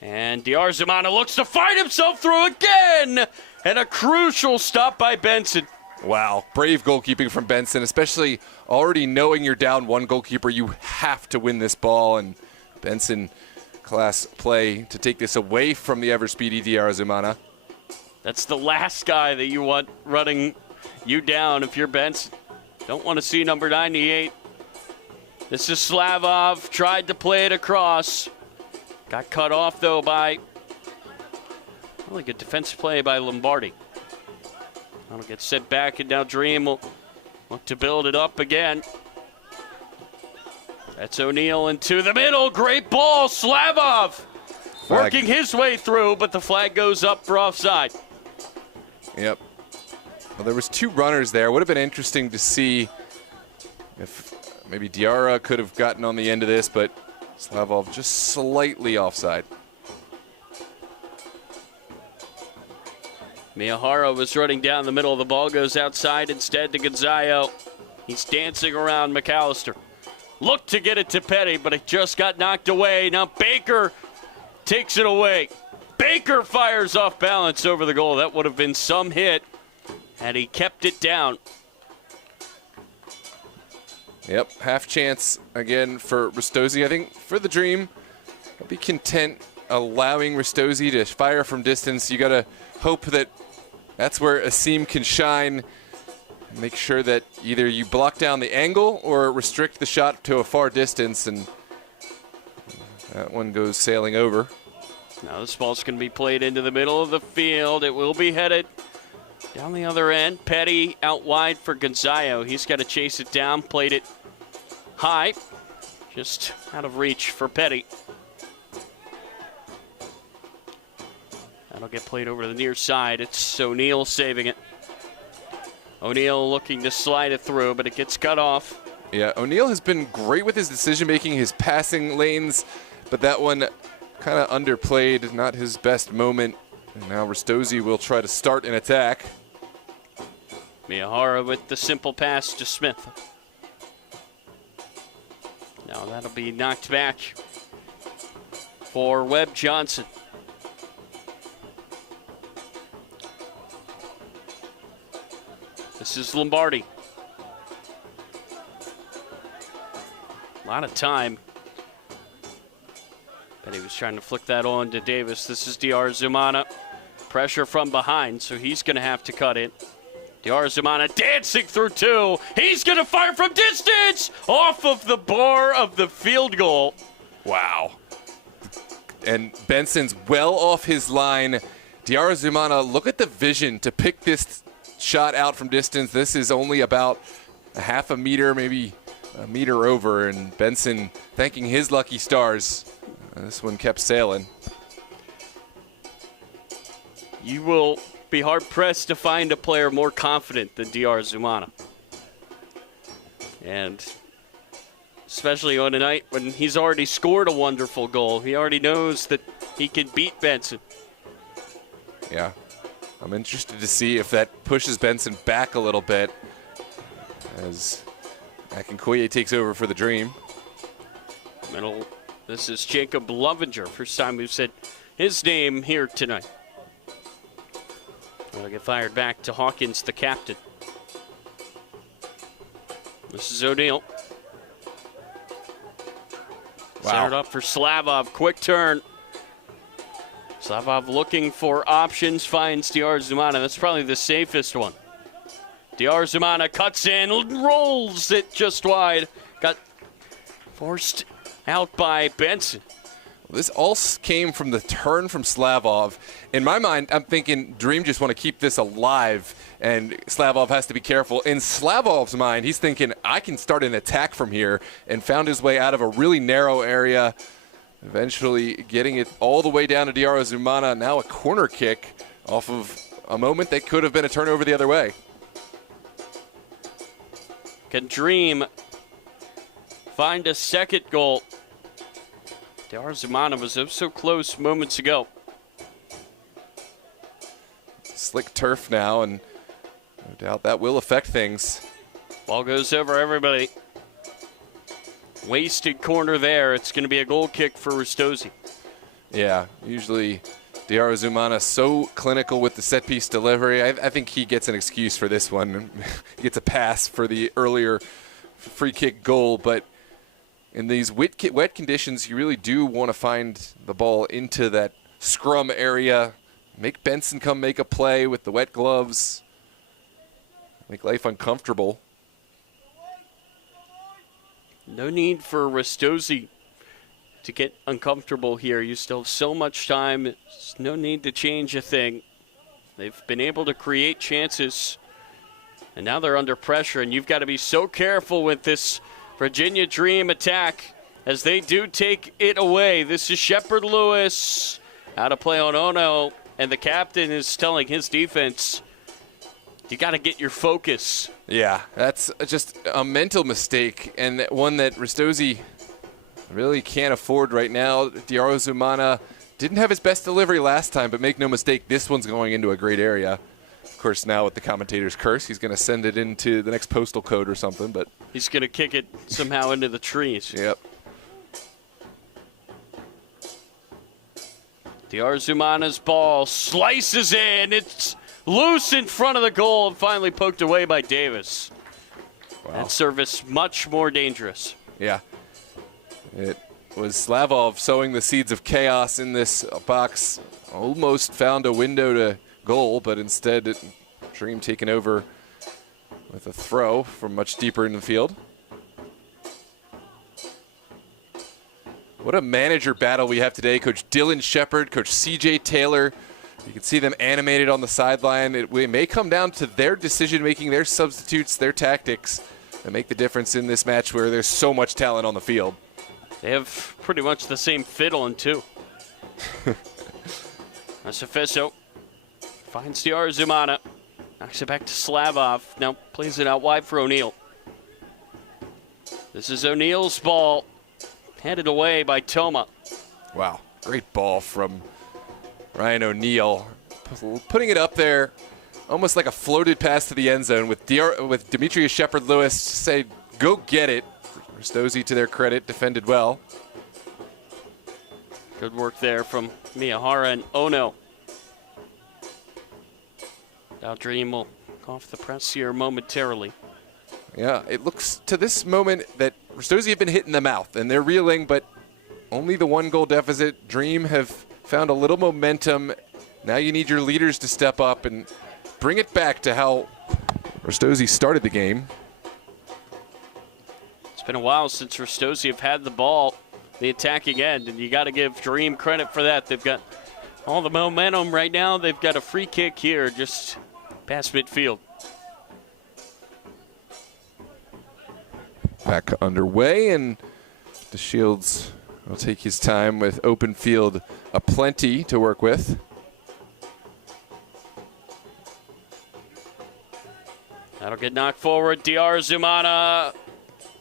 And Diarzumana looks to find himself through again, and a crucial stop by Benson. Wow, brave goalkeeping from Benson, especially already knowing you're down one goalkeeper. You have to win this ball, and Benson, class play to take this away from the ever-speedy Diarzumana. That's the last guy that you want running you down if you're Benson. Don't want to see number 98. This is Slavov, tried to play it across. Got cut off, though, by really good defensive play by Lombardi. That'll get set back, and now Dream will look to build it up again. That's O'Neal into the middle. Great ball. Slavov working his way through, but the flag goes up for offside. Yep. Well, there was two runners there. Would have been interesting to see if maybe Diarra could have gotten on the end of this, but Slavov just slightly offside. Miyahara was running down the middle. The ball goes outside instead to Gonzayo. He's dancing around McAllister. Looked to get it to Petty, but it just got knocked away. Now Baker takes it away. Baker fires off balance over the goal. That would have been some hit had he kept it down. Yep, half chance again for Ristozi. I think for the Dream, I'll be content allowing Ristozi to fire from distance. You got to hope that that's where Asim can shine. Make sure that either you block down the angle or restrict the shot to a far distance, and that one goes sailing over. Now this ball's going to be played into the middle of the field. It will be headed down the other end. Petty out wide for Gonzayo. He's got to chase it down. Played it high. Just out of reach for Petty. That'll get played over to the near side. It's O'Neal saving it. O'Neal looking to slide it through, but it gets cut off. Yeah, O'Neal has been great with his decision-making, his passing lanes, but that one kind of underplayed, not his best moment. And now Ristozi will try to start an attack. Miyahara with the simple pass to Smith. Now that'll be knocked back for Webb Johnson. This is Lombardi. A lot of time. But he was trying to flick that on to Davis. This is Diarra Zumana. Pressure from behind, so he's going to have to cut it. Diarra Zumana dancing through two. He's going to fire from distance off of the bar of the field goal. Wow. And Benson's well off his line. Diarra Zumana, look at the vision to pick this shot out from distance. This is only about a half a meter, maybe a meter over, and Benson thanking his lucky stars. This one kept sailing. You will be hard-pressed to find a player more confident than Diarra Zumana. And especially on a night when he's already scored a wonderful goal. He already knows that he can beat Benson. Yeah. I'm interested to see if that pushes Benson back a little bit as Akinkoye takes over for the Dream. Middle. This is Jacob Lovinger. First time we've said his name here tonight. It'll get fired back to Hawkins, the captain. This is O'Neal. Wow. Centered up for Slavov. Quick turn. Slavov looking for options, finds Diarra Zumana. That's probably the safest one. Diarra Zumana cuts in, rolls it just wide. Got forced out by Benson. This all came from the turn from Slavov. In my mind, I'm thinking Dream just want to keep this alive, and Slavov has to be careful. In Slavov's mind, he's thinking, I can start an attack from here, and found his way out of a really narrow area, eventually getting it all the way down to Diarra Zumana. Now a corner kick off of a moment that could have been a turnover the other way. Can Dream find a second goal? Diarra Zumana was so close moments ago. Slick turf now, and no doubt that will affect things. Ball goes over everybody. Wasted corner there. It's going to be a goal kick for Ristozi. Yeah, usually Diarra Zumana so clinical with the set-piece delivery. I think he gets an excuse for this one. He gets a pass for the earlier free kick goal, but in these wet conditions, you really do want to find the ball into that scrum area. Make Benson come make a play with the wet gloves. Make life uncomfortable. No need for Ristozi to get uncomfortable here. You still have so much time. There's no need to change a thing. They've been able to create chances, and now they're under pressure, and you've got to be so careful with this Virginia Dream attack as they do take it away. This is Shepard Lewis out of play on Ono, and the captain is telling his defense, you got to get your focus. Yeah, that's just a mental mistake, and one that Ristozi really can't afford right now. Diarra Zumana didn't have his best delivery last time, but make no mistake, this one's going into a great area. Of course, now with the commentator's curse, he's going to send it into the next postal code or something, but he's going to kick it somehow into the trees. Yep. Diarra Zumana's ball slices in. It's loose in front of the goal and finally poked away by Davis. Wow. That service much more dangerous. Yeah. It was Slavov sowing the seeds of chaos in this box. Almost found a window to goal, but instead Dream taken over with a throw from much deeper in the field. What a manager battle we have today. Coach Dylan Shepard, Coach CJ Taylor. You can see them animated on the sideline. It may come down to their decision-making, their substitutes, their tactics that make the difference in this match where there's so much talent on the field. They have pretty much the same fiddle in two. Asafiso finds Diarra Zumana. Knocks it back to Slavov. Now plays it out wide for O'Neal. This is O'Neal's ball. Headed away by Toma. Wow, great ball from Ryan O'Neal. Putting it up there, almost like a floated pass to the end zone with Demetrius Shepard-Lewis say, go get it. Ristozi, to their credit, defended well. Good work there from Miyahara and Ono. Now Dream will off the press here momentarily. Yeah, it looks to this moment that Ristozi have been hit in the mouth, and they're reeling, but only the 1-goal deficit. Dream have found a little momentum. Now you need your leaders to step up and bring it back to how Ristozi started the game. It's been a while since Ristozi have had the ball, the attacking end, and you got to give Dream credit for that. They've got all the momentum right now. They've got a free kick here just past midfield. Back underway, and the Shields will take his time with open field aplenty to work with. That'll get knocked forward. DR Zumana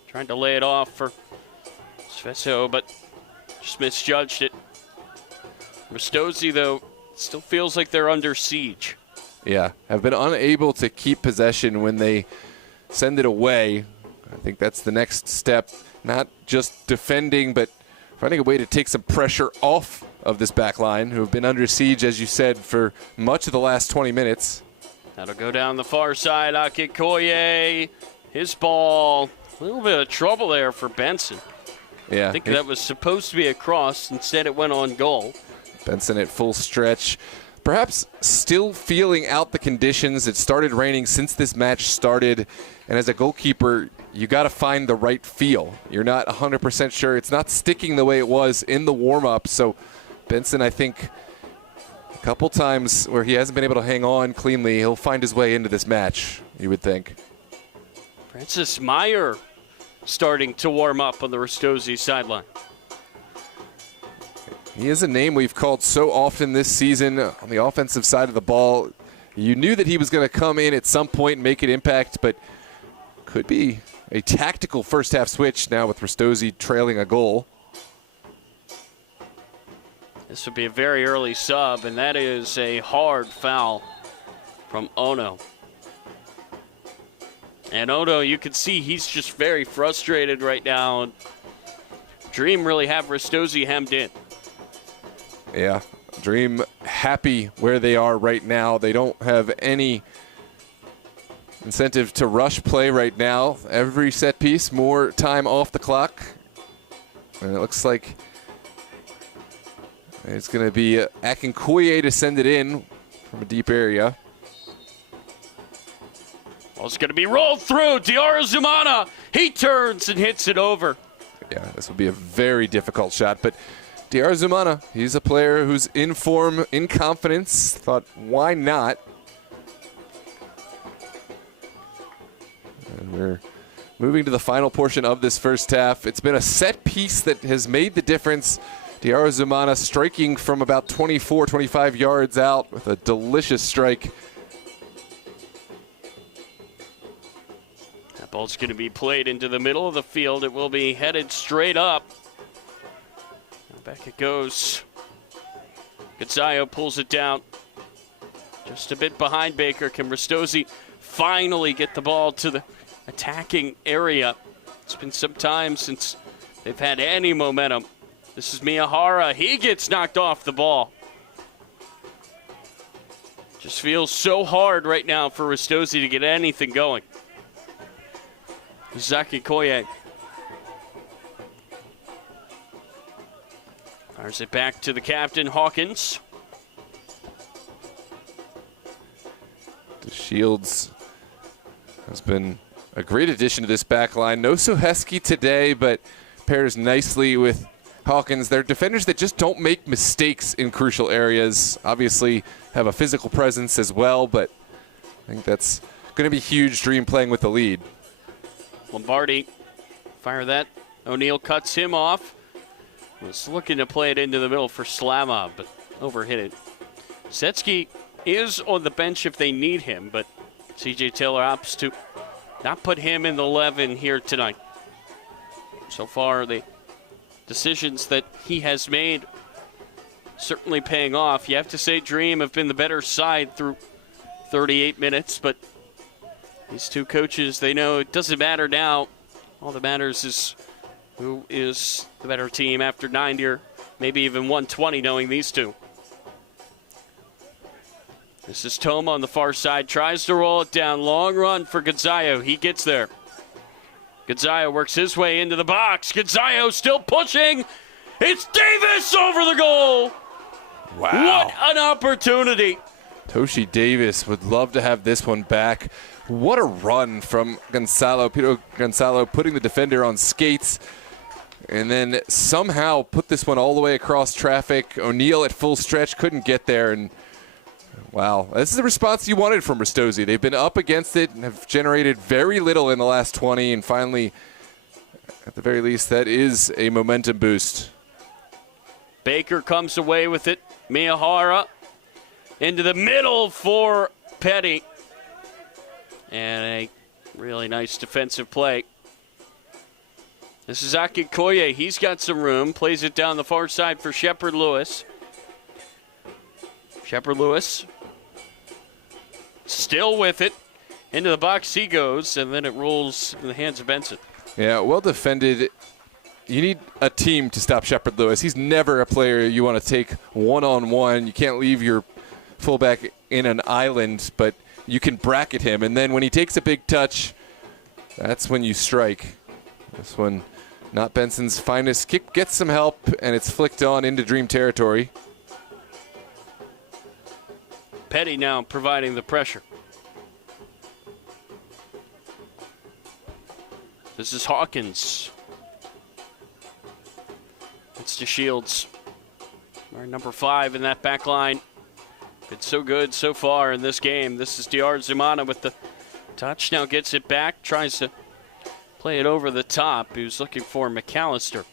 trying to lay it off for Sveso, but just misjudged it. Ristozi, though, still feels like they're under siege. Yeah, have been unable to keep possession when they send it away. I think that's the next step, not just defending, but finding a way to take some pressure off of this back line, who have been under siege, as you said, for much of the last 20 minutes. That'll go down the far side. Akikoye, his ball. A little bit of trouble there for Benson. Yeah, I think that was supposed to be a cross. Instead, it went on goal. Benson at full stretch. Perhaps still feeling out the conditions. It started raining since this match started. And as a goalkeeper, you got to find the right feel. You're not 100% sure. It's not sticking the way it was in the warm-up. So Benson, I think, a couple times where he hasn't been able to hang on cleanly, he'll find his way into this match, you would think. Francis Meyer starting to warm up on the Ristozi sideline. He is a name we've called so often this season on the offensive side of the ball. You knew that he was going to come in at some point and make an impact, but could be a tactical first-half switch now with Ristozi trailing a goal. This would be a very early sub, and that is a hard foul from Ono. And Ono, you can see he's just very frustrated right now. Dream really have Ristozi hemmed in. Yeah, Dream happy where they are right now. They don't have any incentive to rush play right now. Every set piece, more time off the clock. And it looks like it's going to be Akinkoye to send it in from a deep area. Well, it's going to be rolled through. Diarra Zumana, he turns and hits it over. Yeah, this will be a very difficult shot, but DR Zumana, he's a player who's in form, in confidence. Thought, why not? And we're moving to the final portion of this first half. It's been a set piece that has made the difference. DR Zumana striking from about 24, 25 yards out with a delicious strike. That ball's going to be played into the middle of the field. It will be headed straight up. Back it goes. Gazzaio pulls it down. Just a bit behind Baker. Can Ristozi finally get the ball to the attacking area? It's been some time since they've had any momentum. This is Miyahara. He gets knocked off the ball. Just feels so hard right now for Ristozi to get anything going. Zaki Koye. Fires it back to the captain, Hawkins. The Shields has been a great addition to this back line. No Soheski today, but pairs nicely with Hawkins. They're defenders that just don't make mistakes in crucial areas. Obviously have a physical presence as well, but I think that's going to be huge. Dream playing with the lead. Lombardi, fire that. O'Neal cuts him off. Was looking to play it into the middle for Slama, but overhit it. Setsky is on the bench if they need him, but CJ Taylor opts to not put him in the 11 here tonight. So far, the decisions that he has made certainly paying off. You have to say Dream have been the better side through 38 minutes, but these two coaches, they know it doesn't matter now. All that matters is who is the better team after 90 or maybe even 120 knowing these two. This is Toma on the far side, tries to roll it down. Long run for Gonzayo. He gets there. Gonzayo works his way into the box. Gonzayo still pushing. It's Davis over the goal. Wow. What an opportunity. Toshi Davis would love to have this one back. What a run from Gonzalo. Pedro Gonzalo putting the defender on skates and then somehow put this one all the way across traffic. O'Neal at full stretch couldn't get there. And wow, this is the response you wanted from Ristozi. They've been up against it and have generated very little in the last 20. And finally, at the very least, that is a momentum boost. Baker comes away with it. Miyahara into the middle for Petty. And a really nice defensive play. This is Akikoye. He's got some room. Plays it down the far side for Shepard Lewis. Shepard Lewis still with it. Into the box he goes, and then it rolls in the hands of Benson. Yeah, well defended. You need a team to stop Shepard Lewis. He's never a player you want to take one-on-one. You can't leave your fullback in an island, but you can bracket him. And then when he takes a big touch, that's when you strike. This one, not Benson's finest. Kick gets some help, and it's flicked on into Dream territory. Petty now providing the pressure. This is Hawkins. It's to Shields. Our number 5 in that back line. Been so good so far in this game. This is Diar Zumana with the touch. Now gets it back. Tries to play it over the top. He was looking for McAllister.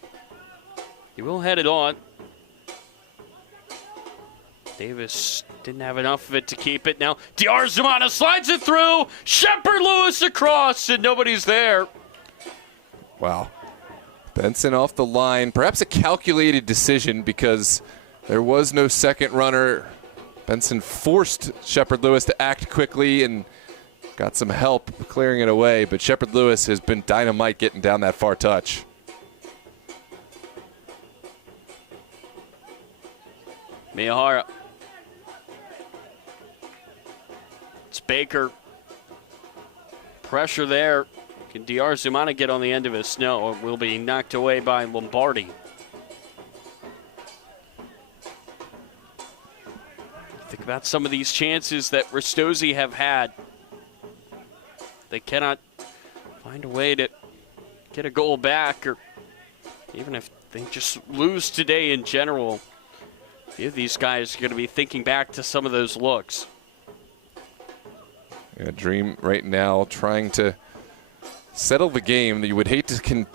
He will head it on. Davis didn't have enough of it to keep it. Now Diar Zumana slides it through. Shepard Lewis across, and nobody's there. Wow. Benson off the line. Perhaps a calculated decision because there was no second runner. Benson forced Shepard Lewis to act quickly and got some help clearing it away. But Shepard Lewis has been dynamite getting down that far touch. Miyahara. It's Baker. Pressure there. Can Diar Zumana get on the end of his snow or will be knocked away by Lombardi? Think about some of these chances that Ristozi have had. They cannot find a way to get a goal back, or even if they just lose today in general, a few of these guys are going to be thinking back to some of those looks. Yeah, Dream right now trying to settle the game that you would hate to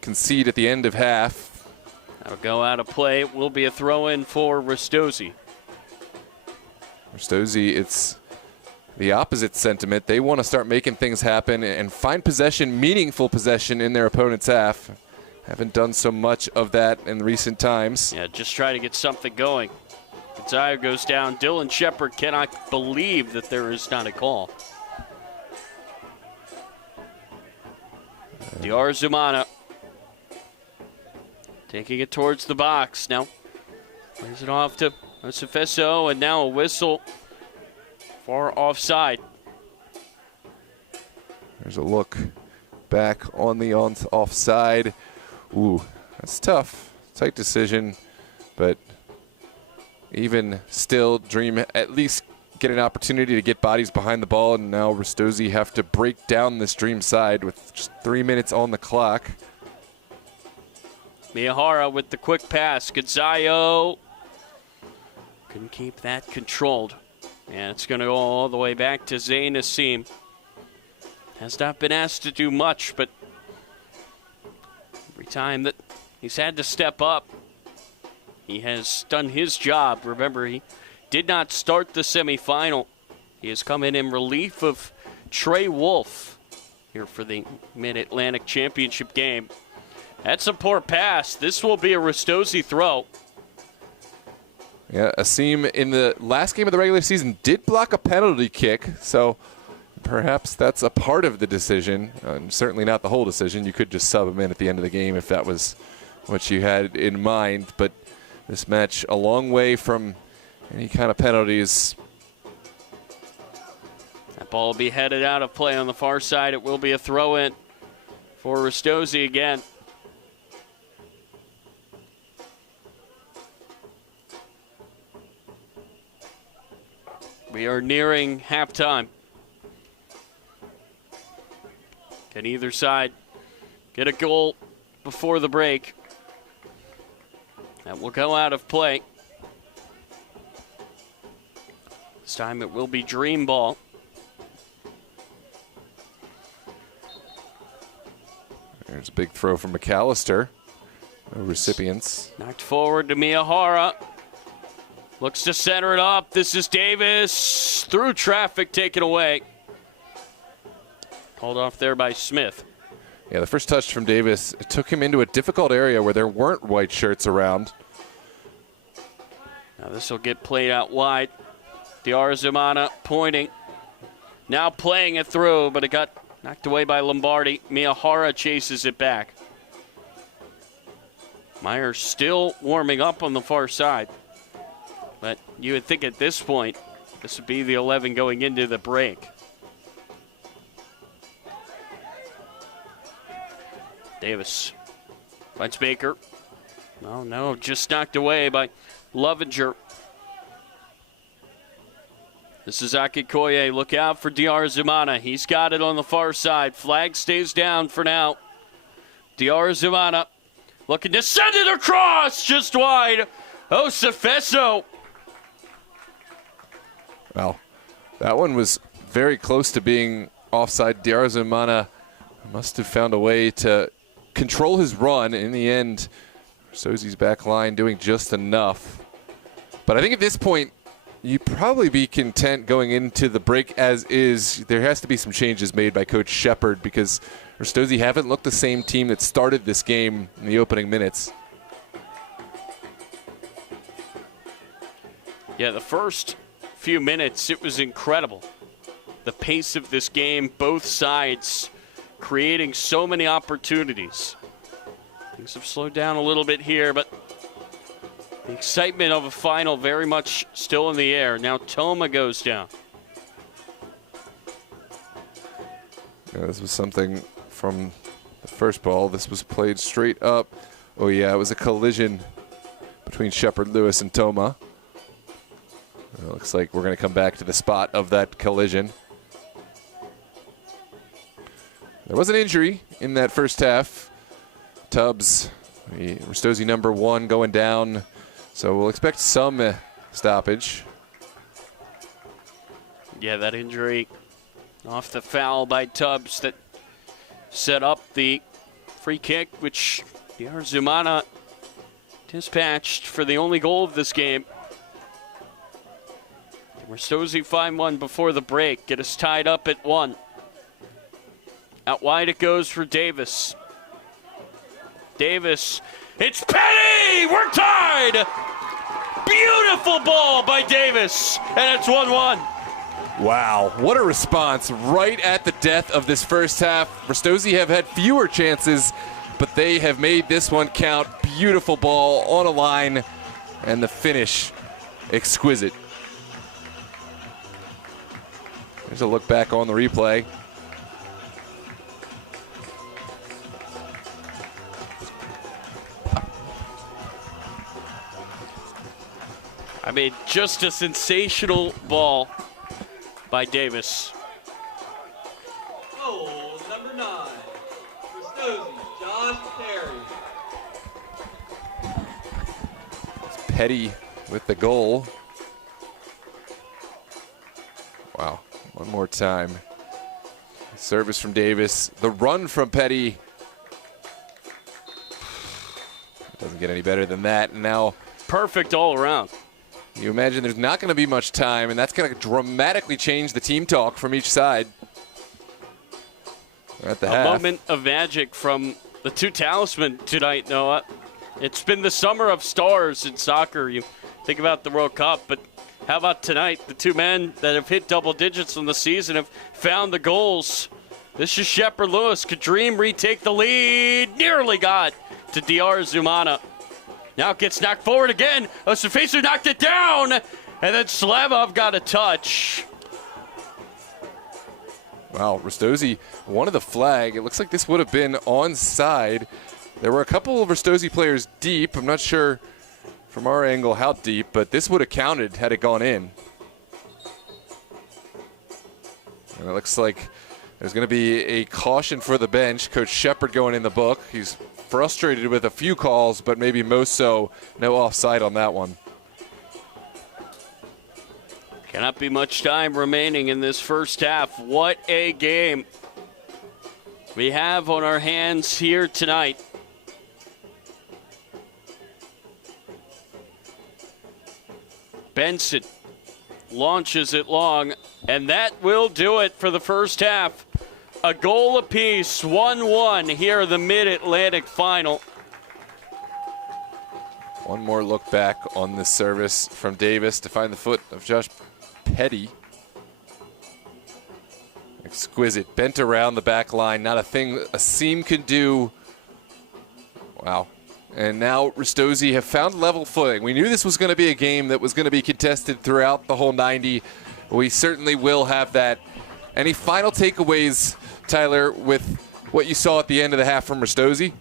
concede at the end of half. That'll go out of play. It will be a throw-in for Ristozi. Ristozi, it's the opposite sentiment. They want to start making things happen and find possession, meaningful possession in their opponent's half. Haven't done so much of that in recent times. Yeah, just try to get something going. Gonzaga goes down. Dylan Shepard cannot believe that there is not a call. Diar Zumana taking it towards the box. Now plays it off to Osifeso, and now a whistle for offside. There's a look back on the offside. Ooh, that's tough. Tight decision, but even still, Dream at least get an opportunity to get bodies behind the ball, and now Ristozi have to break down this Dream side with just 3 minutes on the clock. Miyahara with the quick pass. Gonzayo couldn't keep that controlled. And it's going to go all the way back to Zayn Nassim. Has not been asked to do much, but every time that he's had to step up, he has done his job. Remember, he did not start the semifinal. He has come in relief of Trey Wolf here for the Mid-Atlantic Championship game. That's a poor pass. This will be a Ristozi throw. Yeah, Asim in the last game of the regular season did block a penalty kick, so perhaps that's a part of the decision, certainly not the whole decision. You could just sub him in at the end of the game if that was what you had in mind, but this match a long way from any kind of penalties. That ball will be headed out of play on the far side. It will be a throw-in for Ristozi again. We are nearing halftime. Can either side get a goal before the break? That will go out of play. This time it will be dream ball. There's a big throw from McAllister. No recipients. Knocked forward to Miyahara. Looks to center it up. This is Davis. Through traffic, taken away. Called off there by Smith. Yeah, the first touch from Davis took him into a difficult area where there weren't white shirts around. Now this will get played out wide. Diarzumana pointing. Now playing it through, but it got knocked away by Lombardi. Miyahara chases it back. Meyer still warming up on the far side. But you would think at this point, this would be the 11 going into the break. Davis finds Baker. Oh no, just knocked away by Lovinger. This is Akikoye. Look out for Diarzumana. He's got it on the far side. Flag stays down for now. Diarzumana looking to send it across, just wide. Osefeso. Well, that one was very close to being offside. Diarzumana must have found a way to control his run. In the end, Ristozi's back line doing just enough. But I think at this point, you'd probably be content going into the break as is. There has to be some changes made by Coach Shepard because Ristozi haven't looked the same team that started this game in the opening minutes. Yeah, the first few minutes, it was incredible. The pace of this game, both sides creating so many opportunities. Things have slowed down a little bit here, but the excitement of a final very much still in the air. Now Toma goes down. Yeah, this was something from the first ball. This was played straight up. Oh yeah, it was a collision between Shepard, Lewis, and Toma. It looks like we're going to come back to the spot of that collision. There was an injury in that first half. Tubbs, Ristozi number 1 going down. So we'll expect some stoppage. Yeah, that injury off the foul by Tubbs that set up the free kick, which Diarzumana dispatched for the only goal of this game. Ristozi find one before the break. Get us tied up at 1. Out wide it goes for Davis. Davis. It's Petty! We're tied! Beautiful ball by Davis. And it's 1-1. Wow, what a response right at the death of this first half. Ristozi have had fewer chances, but they have made this one count. Beautiful ball on a line, and the finish exquisite. There's a look back on the replay. I mean, just a sensational ball by Davis. Goal number 9, Ristozi, Josh Perry. Petty with the goal. Wow, one more time. Service from Davis. The run from Petty. Doesn't get any better than that. And now Perfect all around. you imagine there's not going to be much time, and that's going to dramatically change the team talk from each side. At the half. A moment of magic from the two talismen tonight, Noah. It's been the summer of stars in soccer. You think about the World Cup, but How about tonight? The two men that have hit double digits in the season have found the goals. This is Shepard Lewis. Could Dream retake the lead? Nearly got to DR Zumana. Now it gets knocked forward again. Safisu knocked it down. And then Slavov got a touch. Wow, Ristozi wanted the flag. It looks like this would have been onside. There were a couple of Ristozi players deep. I'm not sure from our angle how deep, but this would have counted had it gone in. And it looks like there's going to be a caution for the bench. Coach Shepard going in the book. He's frustrated with a few calls, but maybe most so no offside on that one. Cannot be much time remaining in this first half. What a game we have on our hands here tonight. Benson launches it long, and that will do it for the first half. A goal apiece, 1-1 here in the Mid-Atlantic final. One more look back on this service from Davis to find the foot of Josh Petty. Exquisite. Bent around the back line. Not a thing a seam can do. Wow. And now Ristozi have found level footing. We knew this was going to be a game that was going to be contested throughout the whole 90. We certainly will have that. Any final takeaways, Tyler, with what you saw at the end of the half from Ristozi?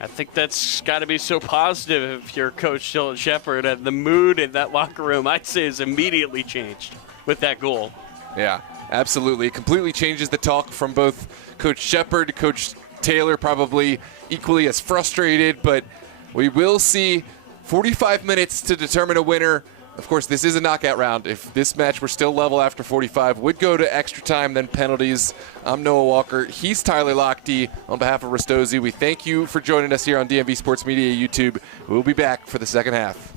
I think that's got to be so positive if you're Coach Dylan Shepard, and the mood in that locker room, I'd say, is immediately changed with that goal. Yeah, absolutely. It completely changes the talk from both Coach Shepard, Coach Taylor, probably equally as frustrated, but we will see 45 minutes to determine a winner. Of course, this is a knockout round. If this match were still level after 45, would go to extra time, then penalties. I'm Noah Walker. He's Tyler Lochte. On behalf of Ristozi, we thank you for joining us here on DMV Sports Media YouTube. We'll be back for the second half.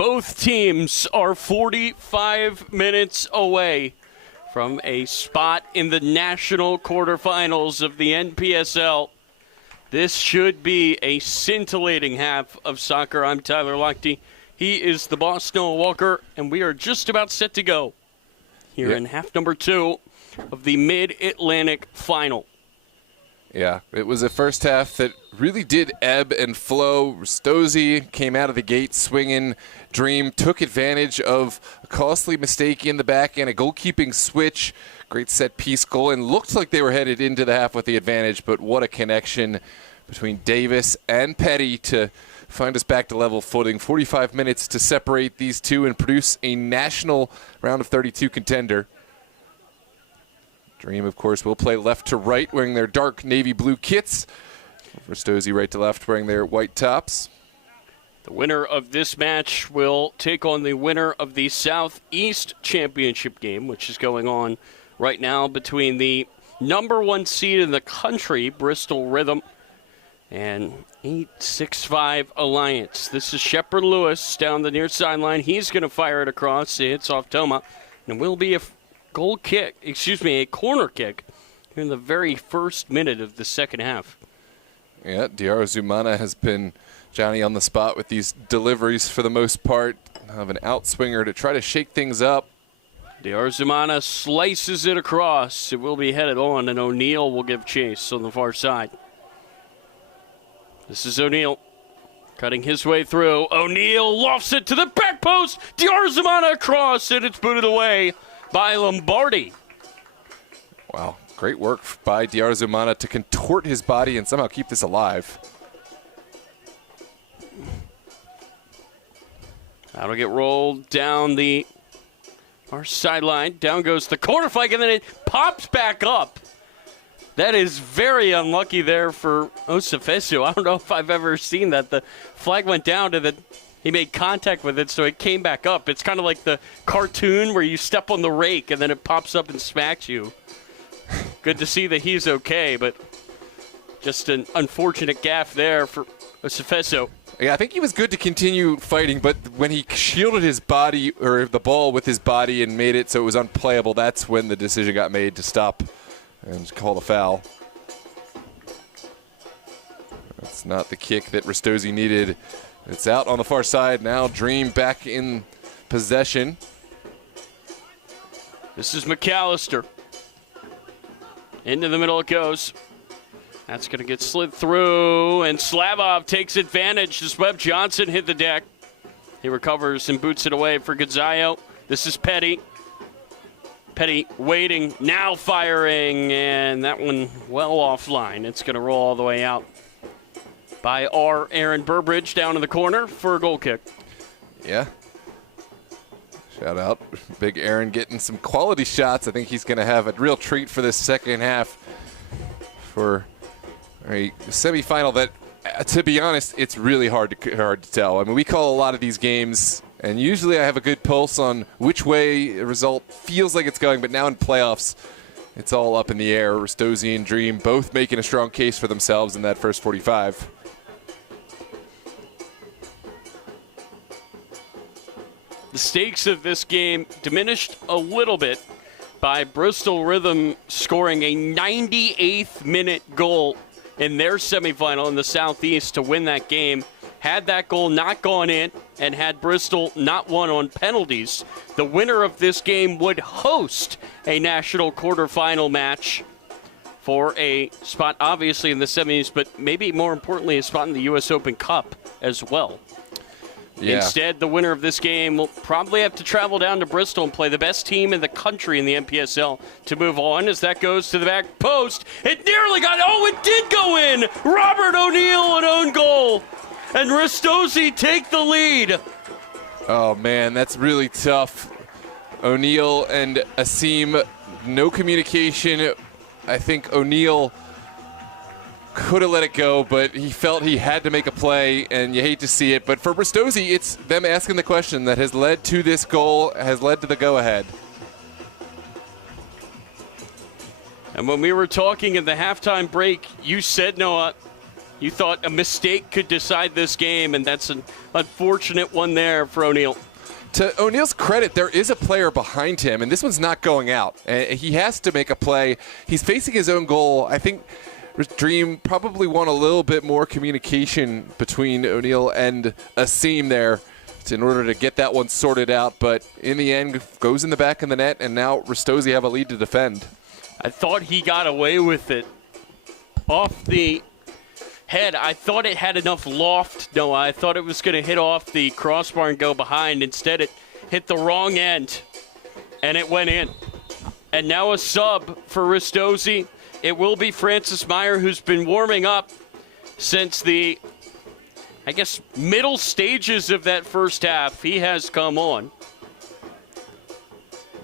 Both teams are 45 minutes away from a spot in the national quarterfinals of the NPSL. This should be a scintillating half of soccer. I'm Tyler Lochte. He is the boss, Noah Walker, and we are just about set to go here in half number 2 of the Mid-Atlantic Final. Yeah, it was a first half that really did ebb and flow. Ristozi came out of the gate swinging. Dream took advantage of a costly mistake in the back and a goalkeeping switch. Great set-piece goal, and looked like they were headed into the half with the advantage, but what a connection between Davis and Petty to find us back to level footing. 45 minutes to separate these two and produce a national round of 32 contender. Dream, of course, will play left to right wearing their dark navy blue kits. Ristozi right to left wearing their white tops. The winner of this match will take on the winner of the Southeast Championship game, which is going on right now between the number 1 seed in the country, Bristol Rhythm, and 865 Alliance. This is Shepard Lewis down the near sideline. He's going to fire it across. It's off Toma, and will be a corner kick in the very first minute of the second half. Yeah, Diarra Zumana has been Johnny on the spot with these deliveries for the most part. Of an outswinger to try to shake things up. Diarra Zumana slices it across. It will be headed on, and O'Neill will give chase on the far side. This is O'Neill cutting his way through. O'Neill lofts it to the back post. Diarra Zumana across, and it's booted away by Lombardi. Wow, great work by Diarra Zumana to contort his body and somehow keep this alive. That'll get rolled down the far sideline. Down goes the corner flag, and then it pops back up. That is very unlucky there for Osefesu. I don't know if I've ever seen that. The flag went down and then he made contact with it, so it came back up. It's kind of like the cartoon where you step on the rake and then it pops up and smacks you. Good to see that he's okay, but just an unfortunate gaffe there for Osefesu. Yeah, I think he was good to continue fighting, but when he shielded his body, or the ball with his body, and made it so it was unplayable, that's when the decision got made to stop and call the foul. That's not the kick that Ristozi needed. It's out on the far side. Now Dream back in possession. This is McAllister. Into the middle it goes. That's going to get slid through, and Slavov takes advantage. As Webb Johnson hit the deck. He recovers and boots it away for Gazzaio. This is Petty. Petty waiting, now firing, and that one well offline. It's going to roll all the way out by Aaron Burbridge down in the corner for a goal kick. Yeah. Shout out. Big Aaron getting some quality shots. I think he's going to have a real treat for this second half for a semifinal that, to be honest, it's really hard to tell. I mean, we call a lot of these games, and usually I have a good pulse on which way a result feels like it's going, but now in playoffs, it's all up in the air. Ristozi and Dream both making a strong case for themselves in that first 45. The stakes of this game diminished a little bit by Bristol Rhythm scoring a 98th minute goal in their semifinal in the Southeast to win that game. Had that goal not gone in and had Bristol not won on penalties, the winner of this game would host a national quarterfinal match for a spot obviously in the semis, but maybe more importantly a spot in the U.S. Open Cup as well. Yeah. Instead, the winner of this game will probably have to travel down to Bristol and play the best team in the country in the NPSL to move on as that goes to the back post. It nearly got, it did go in! Robert O'Neill, an own goal. And Ristozi take the lead. Oh, man, that's really tough. O'Neill and Asim, no communication. I think O'Neill could have let it go, but he felt he had to make a play, and you hate to see it. But for Ristozi, it's them asking the question that has led to this goal, has led to the go-ahead. And when we were talking in the halftime break, you said, Noah, You thought a mistake could decide this game, and that's an unfortunate one there for O'Neal. To O'Neal's credit, there is a player behind him, and this one's not going out. He has to make a play. He's facing his own goal. I think Dream probably want a little bit more communication between O'Neal and Asim there in order to get that one sorted out. But in the end, goes in the back of the net, and now Ristozi have a lead to defend. I thought he got away with it off the head. I thought it had enough loft, Noah. I thought it was going to hit off the crossbar and go behind. Instead, it hit the wrong end, and it went in. And now a sub for Ristozi. It will be Francis Meyer, who's been warming up since the, I guess, middle stages of that first half. He has come on.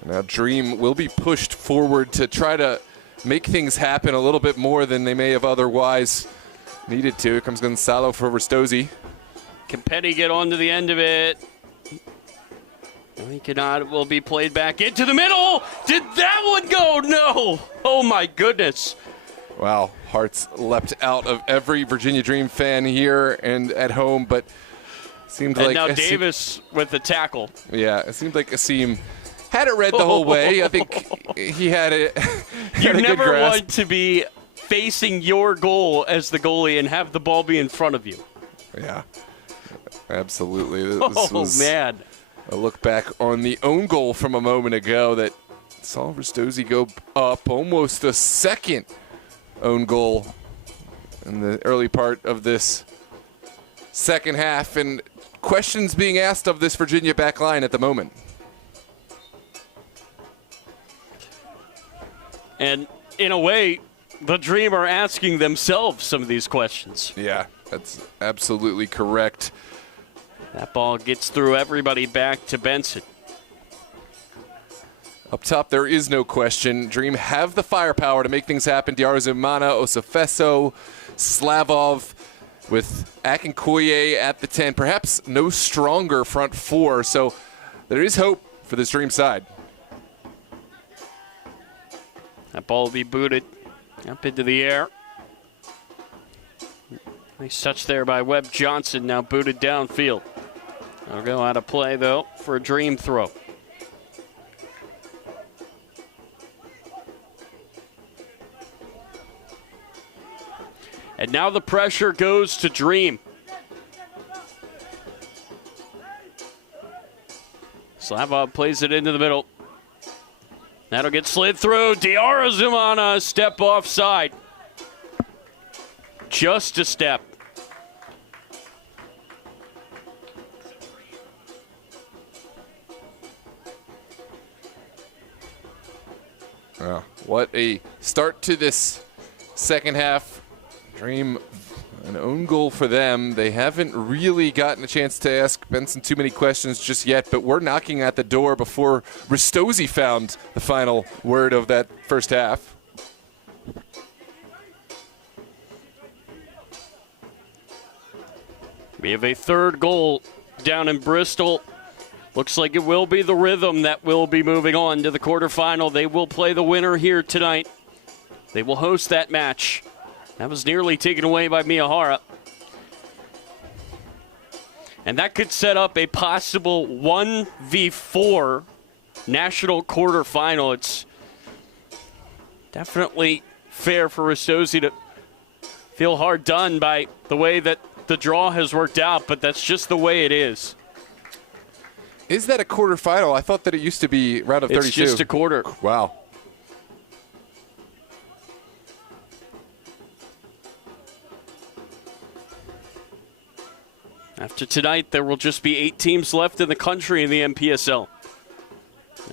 Now Dream will be pushed forward to try to make things happen a little bit more than they may have otherwise needed to. Here comes Gonzalo for Ristozi. Can Petty get onto the end of it? He cannot. It will be played back into the middle. Did that one go? No. Oh, my goodness. Wow. Hearts leapt out of every Virginia Dream fan here and at home, but seemed like... And now Davis with the tackle. Yeah, it seemed like Asim had it read the whole way. I think he had it. You never want to be facing your goal as the goalie and have the ball be in front of you. Yeah, absolutely. This was man. A look back on the own goal from a moment ago that saw Ristozi go up almost a second own goal in the early part of this second half, and questions being asked of this Virginia back line at the moment. And in a way, the Dream are asking themselves some of these questions. Yeah, that's absolutely correct. That ball gets through everybody back to Benson. Up top, there is no question. Dream have the firepower to make things happen. Diarzumana, Osafeso, Slavov with Akinkoye at the 10. Perhaps no stronger front four, so there is hope for this Dream side. That ball will be booted up into the air. Nice touch there by Webb Johnson, now booted downfield. They'll go out of play, though, for a Dream throw. And now the pressure goes to Dream. Slavov plays it into the middle. That'll get slid through. Diarzumana, step offside. Just a step. What a start to this second half. Dream, an own goal for them. They haven't really gotten a chance to ask Benson too many questions just yet, but we're knocking at the door before Ristozi found the final word of that first half. We have a third goal down in Bristol. Looks like it will be the Rhythm that will be moving on to the quarterfinal. They will play the winner here tonight. They will host that match. That was nearly taken away by Miyahara. And that could set up a possible 1v4 national quarterfinal. It's definitely fair for Ristozi to feel hard done by the way that the draw has worked out, but that's just the way it is. Is that a quarterfinal? I thought that it used to be round of 32. It's just a quarter. Wow. After tonight, there will just be 8 teams left in the country in the NPSL.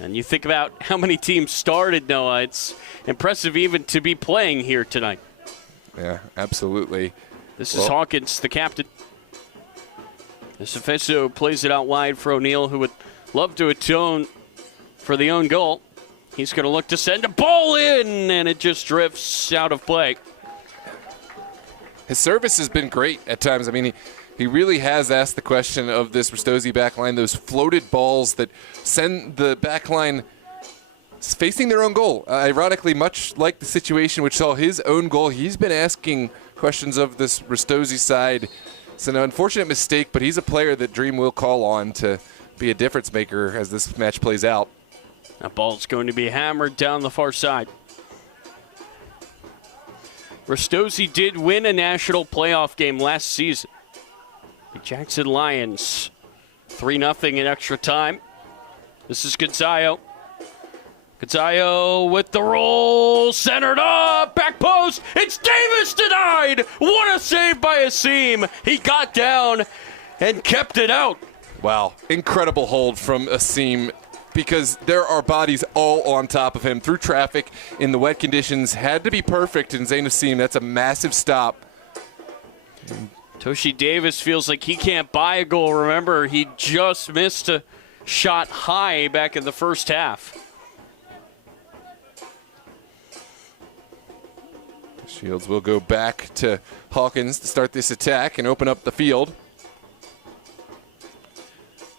And you think about how many teams started, Noah. It's impressive even to be playing here tonight. Yeah, absolutely. This is Hawkins, the captain. Sofeso plays it out wide for O'Neal, who would love to atone for the own goal. He's going to look to send a ball in, and it just drifts out of play. His service has been great at times. I mean, he really has asked the question of this Ristozi backline, those floated balls that send the backline facing their own goal. Ironically, much like the situation which saw his own goal, he's been asking questions of this Ristozi side. It's an unfortunate mistake, but he's a player that Dream will call on to be a difference maker as this match plays out. That ball's going to be hammered down the far side. Ristozi did win a national playoff game last season. The Jackson Lions 3-0 in extra time. This is Gonzayo. Gonzayo with the roll, centered up, back post. It's Davis denied. What a save by Asim. He got down and kept it out. Wow, incredible hold from Asim, because there are bodies all on top of him through traffic in the wet conditions. Had to be perfect, and Zain Asim, that's a massive stop. Toshi Davis feels like he can't buy a goal. Remember, he just missed a shot high back in the first half. Shields will go back to Hawkins to start this attack and open up the field.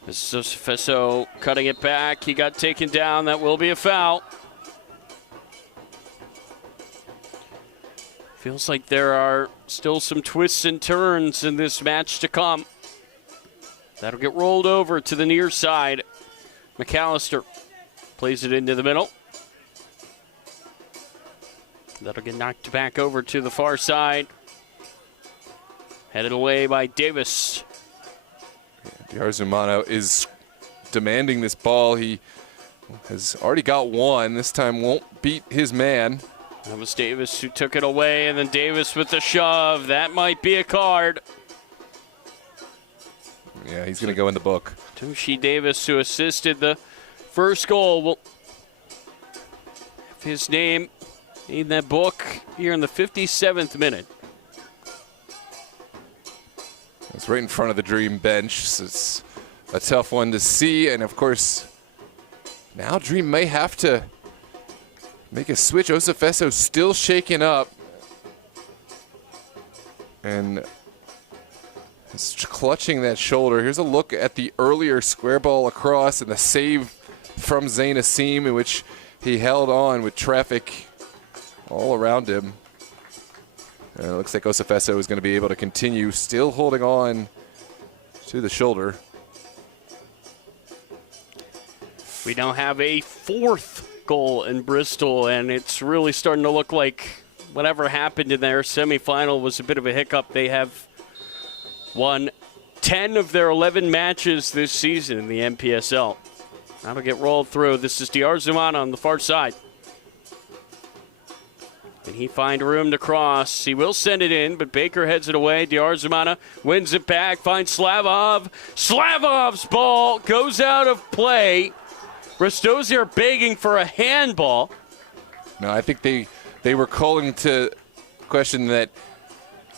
This is Fesso cutting it back. He got taken down. That will be a foul. Feels like there are still some twists and turns in this match to come. That'll get rolled over to the near side. McAllister plays it into the middle. That'll get knocked back over to the far side. Headed away by Davis. Diarzumano is demanding this ball. He has already got one. This time won't beat his man. That was Davis who took it away, and then Davis with the shove. That might be a card. Yeah, he's going to go in the book. Toshi Davis, who assisted the first goal, will have his name in that book here in the 57th minute. It's right in front of the Dream bench, so it's a tough one to see. And, of course, now Dream may have to make a switch. Osafeso still shaken up. And is clutching that shoulder. Here's a look at the earlier square ball across and the save from Zain Asim, in which he held on with traffic all around him. And it looks like Osafeso is going to be able to continue, still holding on to the shoulder. We now have a fourth goal in Bristol, and it's really starting to look like whatever happened in their semifinal was a bit of a hiccup. They have won 10 of their 11 matches this season in the NPSL. That'll get rolled through. This is Diarzumana on the far side. Can he find room to cross? He will send it in, but Baker heads it away. Diarzumana wins it back, finds Slavov. Slavov's ball goes out of play. Ristozi are begging for a handball. No, I think they were calling to question that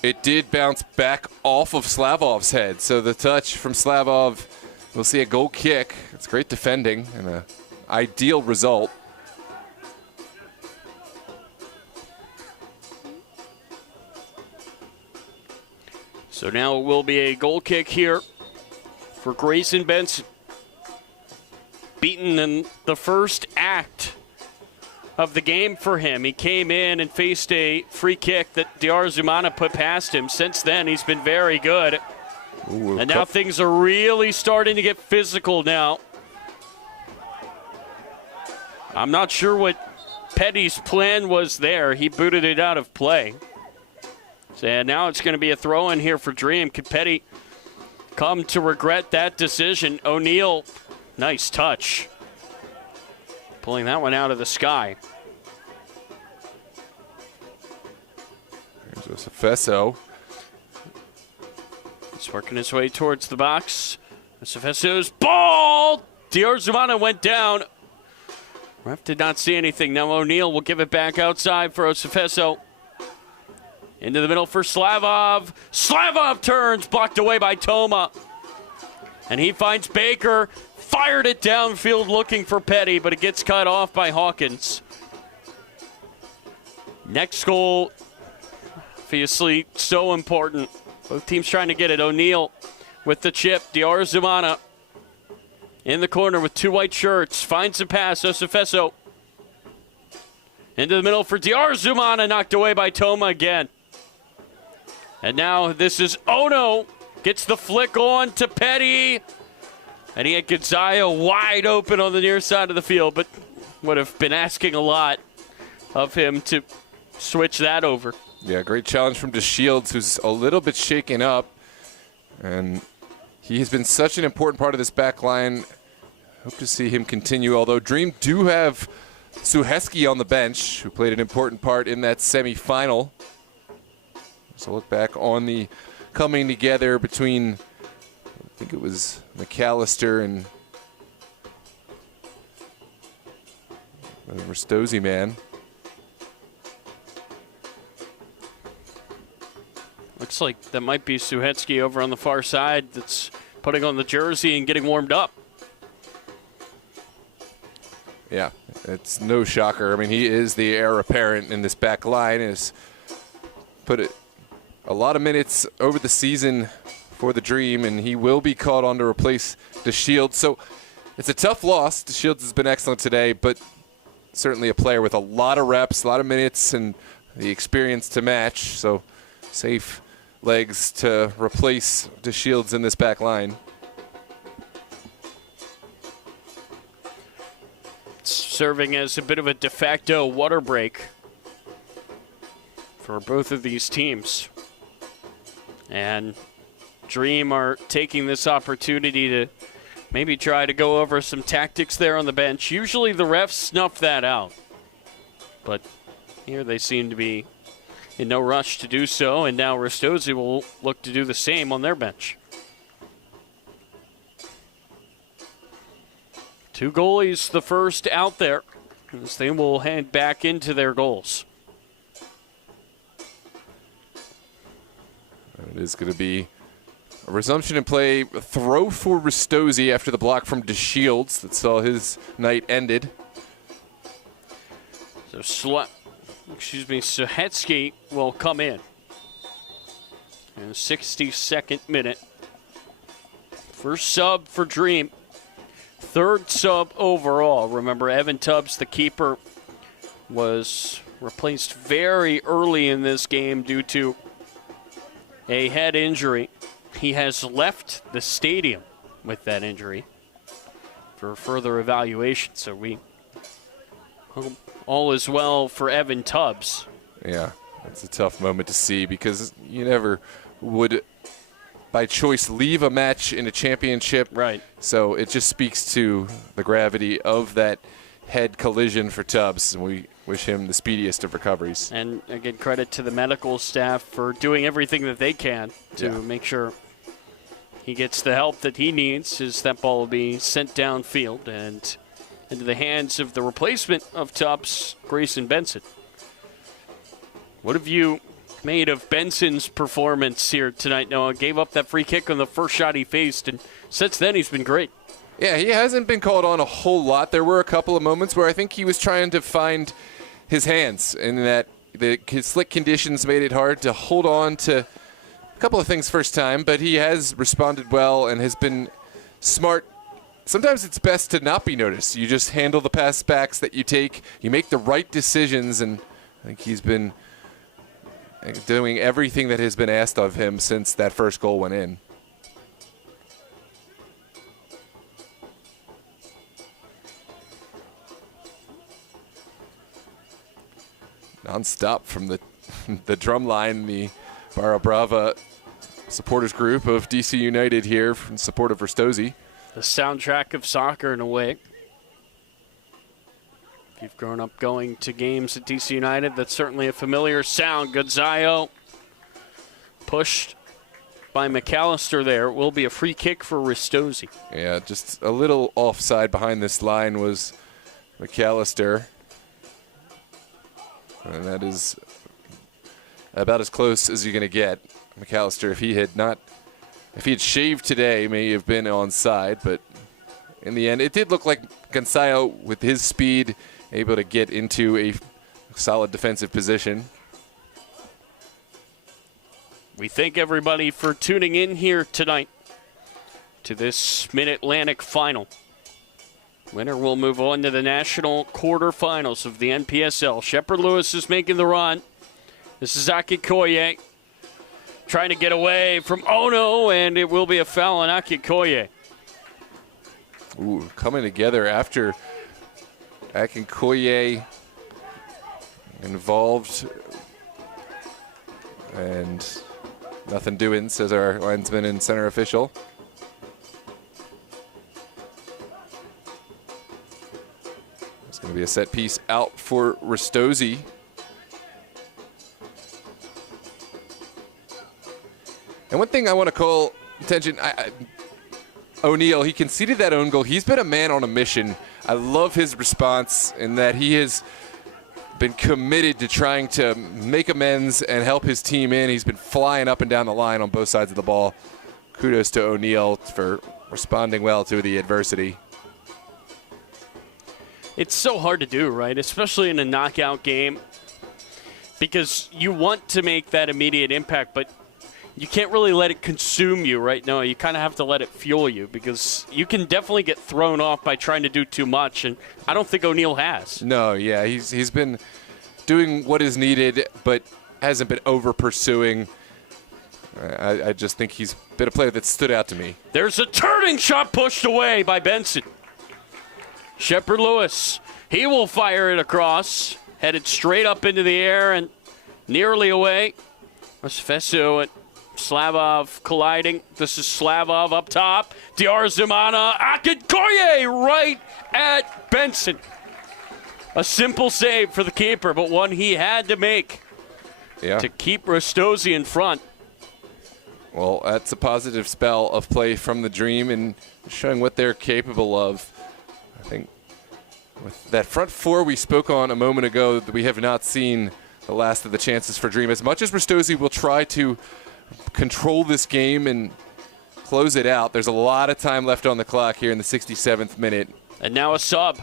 it did bounce back off of Slavov's head. So the touch from Slavov, we'll see a goal kick. It's great defending and an ideal result. So now it will be a goal kick here for Grayson Benson. Beaten in the first act of the game for him. He came in and faced a free kick that Diarzumana put past him. Since then, he's been very good. Ooh, and now things are really starting to get physical now. I'm not sure what Petty's plan was there. He booted it out of play. So now it's going to be a throw-in here for Dream. Could Petty come to regret that decision? O'Neal, nice touch. Pulling that one out of the sky. There's Osafeso. He's working his way towards the box. Osafeso's ball! Diarzumana went down. Ref did not see anything. Now O'Neal will give it back outside for Osafeso. Into the middle for Slavov. Slavov turns, blocked away by Toma. And he finds Baker. Fired it downfield looking for Petty, but it gets cut off by Hawkins. Next goal, obviously so important. Both teams trying to get it. O'Neal with the chip. Diarzumana in the corner with two white shirts. Finds the pass. Osafeso into the middle for Diarzumana. Knocked away by Toma again. And now this is Ono. Gets the flick on to Petty. And he had Gonzaga wide open on the near side of the field, but would have been asking a lot of him to switch that over. Yeah, great challenge from DeShields, who's a little bit shaken up. And he has been such an important part of this back line. Hope to see him continue, although Dream do have Suheski on the bench, who played an important part in that semifinal. So look back on the coming together between, I think it was McAllister and the Ristozi man. Looks like that might be Suheski over on the far side that's putting on the jersey and getting warmed up. Yeah, it's no shocker. I mean, he is the heir apparent in this back line. Has put a lot of minutes over the season for the Dream, and he will be called on to replace DeShields. So it's a tough loss. DeShields has been excellent today, but certainly a player with a lot of reps, a lot of minutes, and the experience to match. So safe legs to replace DeShields in this back line. Serving as a bit of a de facto water break for both of these teams. And Dream are taking this opportunity to maybe try to go over some tactics there on the bench. Usually the refs snuff that out, but here they seem to be in no rush to do so, and now Ristozi will look to do the same on their bench. Two goalies, the first out there, as they will head back into their goals. It is going to be a resumption in play, a throw for Ristozi after the block from DeShields that saw his night ended. So Suheski will come in the 62nd minute. First sub for Dream. Third sub overall. Remember, Evan Tubbs, the keeper, was replaced very early in this game due to a head injury. He has left the stadium with that injury for further evaluation. So we hope all is well for Evan Tubbs. Yeah, it's a tough moment to see because you never would, by choice, leave a match in a championship. Right. So it just speaks to the gravity of that head collision for Tubbs, and we wish him the speediest of recoveries. And again, credit to the medical staff for doing everything that they can to make sure he gets the help that he needs, as that ball will be sent downfield and into the hands of the replacement of Tubbs, Grayson Benson. What have you made of Benson's performance here tonight, Noah? Gave up that free kick on the first shot he faced, and since then he's been great. Yeah, he hasn't been called on a whole lot. There were a couple of moments where I think he was trying to find his hands, and that his slick conditions made it hard to hold on to a couple of things first time, but he has responded well and has been smart. Sometimes it's best to not be noticed. You just handle the pass backs that you take. You make the right decisions, and I think he's been doing everything that has been asked of him since that first goal went in. Non-stop from the drum line, the Barra Brava supporters group of DC United here in support of Ristozi. The soundtrack of soccer in a way. If you've grown up going to games at DC United, that's certainly a familiar sound. Gonzaga pushed by McAllister there. It will be a free kick for Ristozi. Yeah, just a little offside behind this line was McAllister. And that is about as close as you're going to get. McAllister, if he had shaved today, may have been onside, but in the end, it did look like Gonzaga, with his speed, able to get into a solid defensive position. We thank everybody for tuning in here tonight to this Mid-Atlantic final. Winner will move on to the national quarterfinals of the NPSL. Shepherd Lewis is making the run. This is Aki Koye trying to get away from Ono, and it will be a foul on Akinkoye. Ooh, coming together after Akinkoye involved, and nothing doing, says our linesman and center official. It's going to be a set piece out for Ristozi. And one thing I want to call attention, O'Neal, he conceded that own goal. He's been a man on a mission. I love his response in that he has been committed to trying to make amends and help his team in. He's been flying up and down the line on both sides of the ball. Kudos to O'Neal for responding well to the adversity. It's so hard to do, right? Especially in a knockout game, because you want to make that immediate impact, but you can't really let it consume you right now. You kind of have to let it fuel you, because you can definitely get thrown off by trying to do too much, and I don't think O'Neal has. No, yeah, he's been doing what is needed, but hasn't been over-pursuing. I just think he's been a player that stood out to me. There's a turning shot pushed away by Benson. Shepard Lewis, he will fire it across, headed straight up into the air and nearly away. Fesu and Slavov colliding. This is Slavov up top. Diarzumana, Akinkoye right at Benson. A simple save for the keeper, but one he had to make to keep Ristozi in front. Well, that's a positive spell of play from the Dream and showing what they're capable of. I think with that front four we spoke on a moment ago, that we have not seen the last of the chances for Dream. As much as Ristozi will try to control this game and close it out, there's a lot of time left on the clock here in the 67th minute. And now a sub.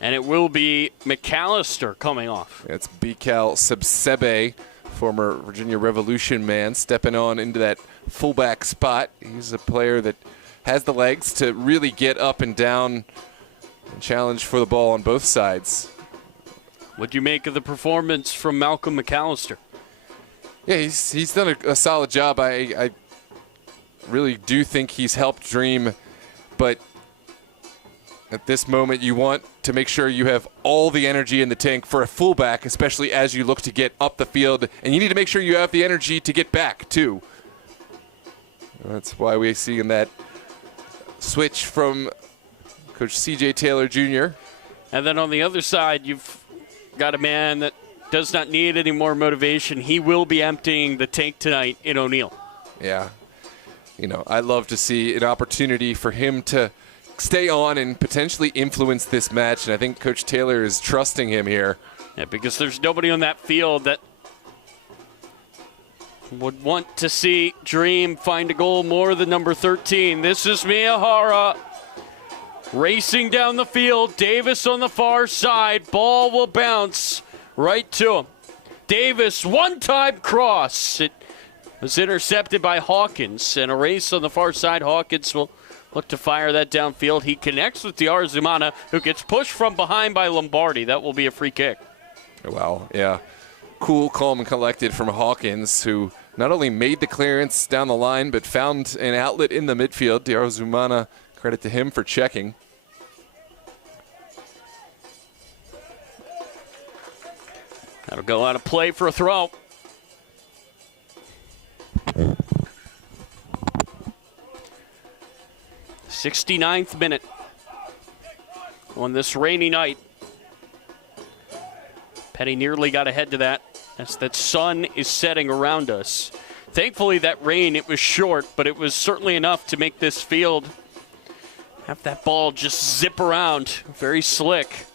And it will be McAllister coming off. It's Bikal Sebsebe, former Virginia Revolution man, stepping on into that fullback spot. He's a player that has the legs to really get up and down and challenge for the ball on both sides. What do you make of the performance from Malcolm McAllister? Yeah, he's done a solid job. I really do think he's helped Dream, but at this moment you want to make sure you have all the energy in the tank for a fullback, especially as you look to get up the field, and you need to make sure you have the energy to get back too. That's why we see in that switch from Coach C.J. Taylor Jr. And then on the other side, you've got a man that does not need any more motivation. He will be emptying the tank tonight in O'Neal. Yeah. You know, I love to see an opportunity for him to stay on and potentially influence this match, and I think Coach Taylor is trusting him here. Yeah, because there's nobody on that field that would want to see Dream find a goal more than number 13. This is Miyahara racing down the field. Davis on the far side. Ball will bounce right to him. Davis, one-time cross. It was intercepted by Hawkins, and a race on the far side. Hawkins will look to fire that downfield. He connects with Diarzumana, who gets pushed from behind by Lombardi. That will be a free kick. Wow, yeah. Cool, calm, and collected from Hawkins, who not only made the clearance down the line, but found an outlet in the midfield. Diarzumana, credit to him for checking. That'll go out of play for a throw. '69th minute on this rainy night. Petty nearly got ahead to that as that sun is setting around us. Thankfully, that rain, it was short, but it was certainly enough to make this field have that ball just zip around. Very slick.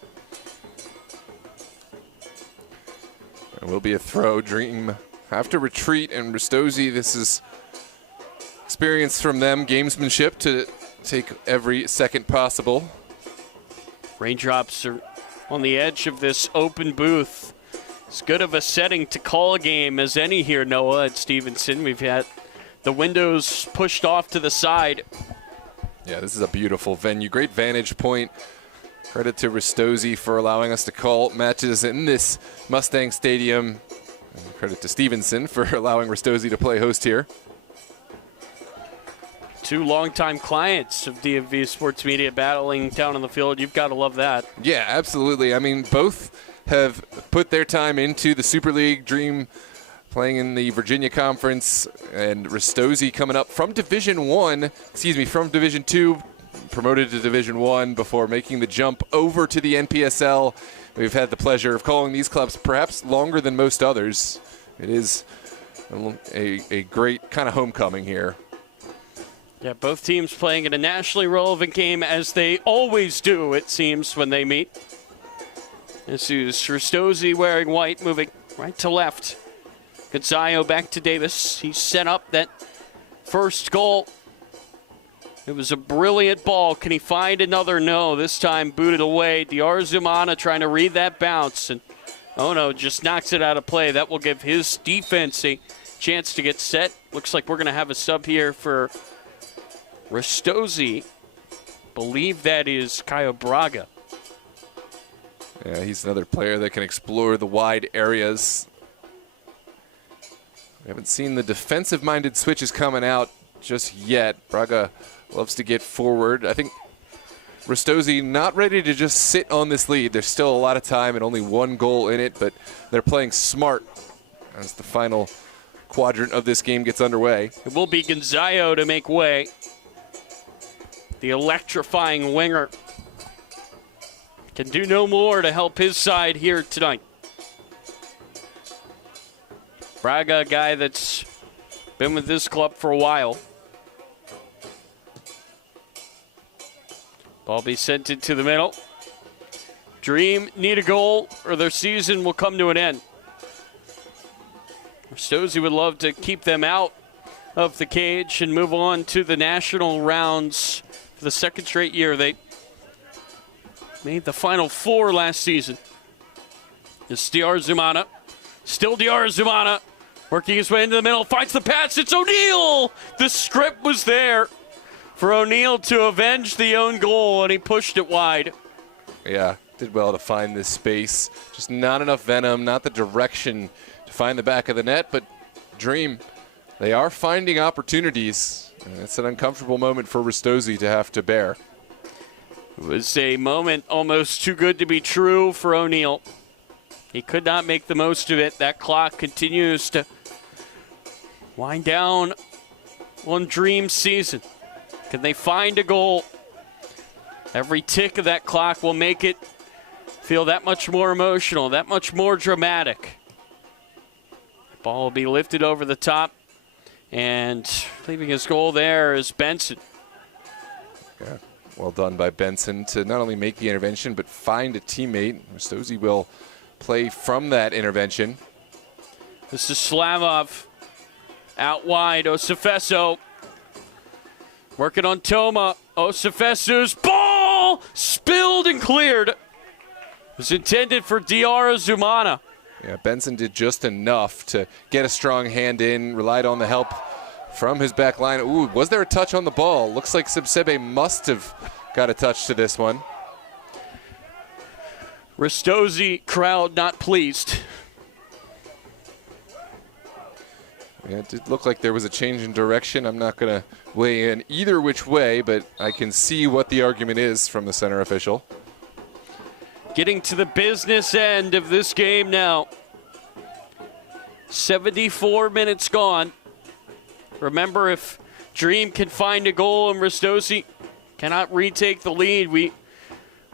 It will be a throw. Dream have to retreat, and Ristozi, this is experience from them, gamesmanship to take every second possible. Raindrops are on the edge of this open booth. As good of a setting to call a game as any here, Noah, at Stevenson. We've had the windows pushed off to the side. Yeah, this is a beautiful venue. Great vantage point. Credit to Ristozi for allowing us to call matches in this Mustang Stadium. Credit to Stevenson for allowing Ristozi to play host here. Two longtime clients of DMV Sports Media battling down on the field. You've got to love that. Yeah, absolutely. I mean, both have put their time into the Super League. Dream playing in the Virginia Conference, and Ristozi coming up from Division 2, promoted to Division 1 before making the jump over to the NPSL. We've had the pleasure of calling these clubs perhaps longer than most others. It is a great kind of homecoming here. Yeah, both teams playing in a nationally relevant game, as they always do, it seems, when they meet. This is Ristozi wearing white, moving right to left. Gonzayo back to Davis. He set up that first goal. It was a brilliant ball. Can he find another? No. This time booted away. Diarzumana trying to read that bounce. And Ono just knocks it out of play. That will give his defense a chance to get set. Looks like we're going to have a sub here for Ristozi. Believe that is Caio Braga. Yeah, he's another player that can explore the wide areas. We haven't seen the defensive-minded switches coming out just yet. Braga loves to get forward. I think Ristozi not ready to just sit on this lead. There's still a lot of time and only one goal in it, but they're playing smart as the final quadrant of this game gets underway. It will be Gonzayo to make way. The electrifying winger can do no more to help his side here tonight. Braga, a guy that's been with this club for a while. Ball be sent into the middle. Dream need a goal or their season will come to an end. Ristozi would love to keep them out of the cage and move on to the national rounds for the second straight year. They made the Final Four last season. It's Diarzumana. Still Diarzumana. Working his way into the middle. Finds the pass. It's O'Neal. The script was there for O'Neal to avenge the own goal, and he pushed it wide. Yeah, did well to find this space. Just not enough venom, not the direction to find the back of the net, but Dream, they are finding opportunities. And it's an uncomfortable moment for Ristozi to have to bear. It was a moment almost too good to be true for O'Neal. He could not make the most of it. That clock continues to wind down on Dream season. Can they find a goal? Every tick of that clock will make it feel that much more emotional, that much more dramatic. Ball will be lifted over the top, and leaving his goal there is Benson. Yeah, well done by Benson to not only make the intervention, but find a teammate. Ristozi will play from that intervention. This is Slavov. Out wide, Osefeso. Working on Toma. Osefeso's ball spilled and cleared. It was intended for Diarzumana. Yeah, Benson did just enough to get a strong hand in, relied on the help from his back line. Ooh, was there a touch on the ball? Looks like Sibsebe must have got a touch to this one. Ristozi crowd not pleased. Yeah, it did look like there was a change in direction. I'm not going to weigh in either which way, but I can see what the argument is from the center official. Getting to the business end of this game now. 74 minutes gone. Remember, if Dream can find a goal and Ristozi cannot retake the lead,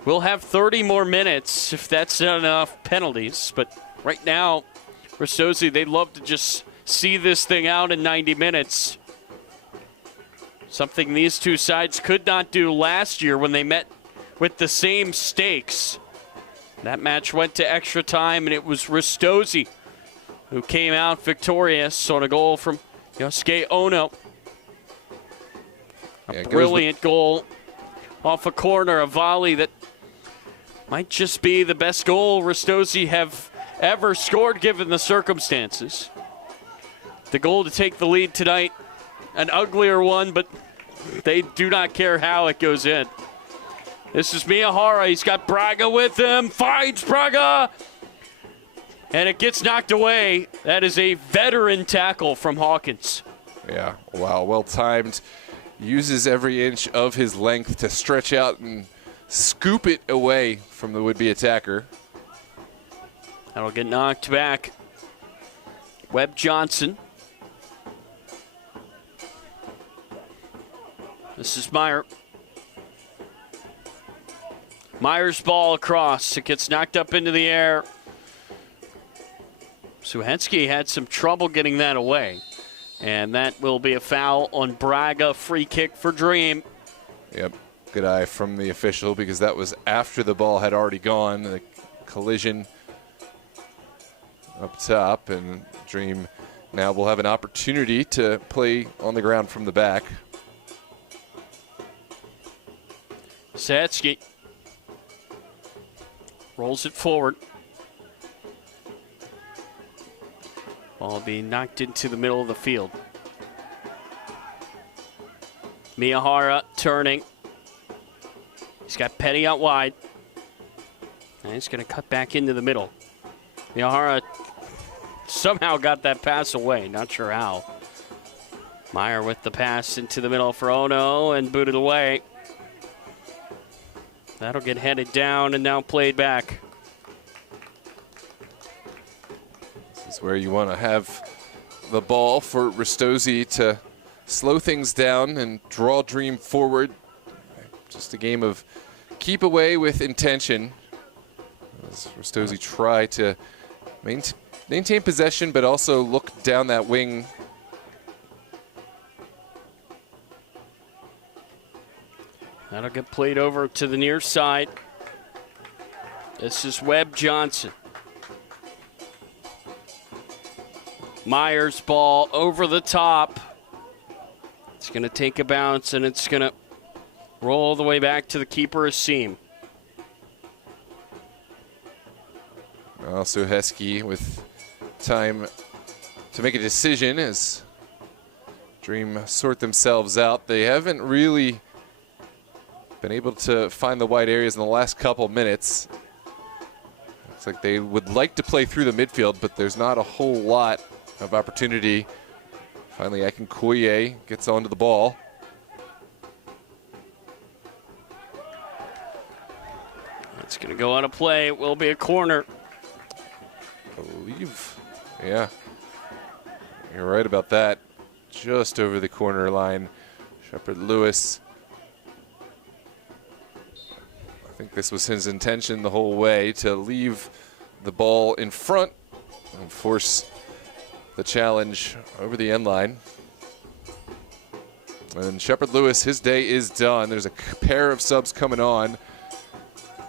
we'll have 30 more minutes if that's not enough penalties. But right now, Ristozi, they'd love to just see this thing out in 90 minutes. Something these two sides could not do last year when they met with the same stakes. That match went to extra time, and it was Ristozi who came out victorious on a goal from Yosuke Ono. A brilliant goal off a corner, a volley that might just be the best goal Ristozi have ever scored given the circumstances. The goal to take the lead tonight, an uglier one, but they do not care how it goes in. This is Miyahara. He's got Braga with him. Finds Braga. And it gets knocked away. That is a veteran tackle from Hawkins. Yeah, wow, well timed. Uses every inch of his length to stretch out and scoop it away from the would-be attacker. That'll get knocked back. Webb Johnson. This is Meyer. Meyer's ball across. It gets knocked up into the air. Suhetsky had some trouble getting that away. And that will be a foul on Braga. Free kick for Dream. Yep, good eye from the official because that was after the ball had already gone. The collision up top, and Dream now will have an opportunity to play on the ground from the back. Suhetsky rolls it forward. Ball being knocked into the middle of the field. Miyahara turning. He's got Petty out wide. And he's going to cut back into the middle. Miyahara somehow got that pass away. Not sure how. Meyer with the pass into the middle for Ono and booted away. That'll get headed down and now played back. This is where you want to have the ball for Ristozi to slow things down and draw Dream forward. Just a game of keep away with intention. As Ristozi try to maintain possession, but also look down that wing. That'll get played over to the near side. This is Webb Johnson. Myers' ball over the top. It's going to take a bounce, and it's going to roll all the way back to the keeper, Asim. Also Heskey with time to make a decision as Dream sort themselves out. They haven't really been able to find the wide areas in the last couple minutes. Looks like they would like to play through the midfield, but there's not a whole lot of opportunity. Finally, Akinkoye gets onto the ball. It's going to go out of play. It will be a corner. I believe, yeah, you're right about that. Just over the corner line. Shepard Lewis. I think this was his intention the whole way, to leave the ball in front and force the challenge over the end line. And Shepard Lewis, his day is done. There's a pair of subs coming on.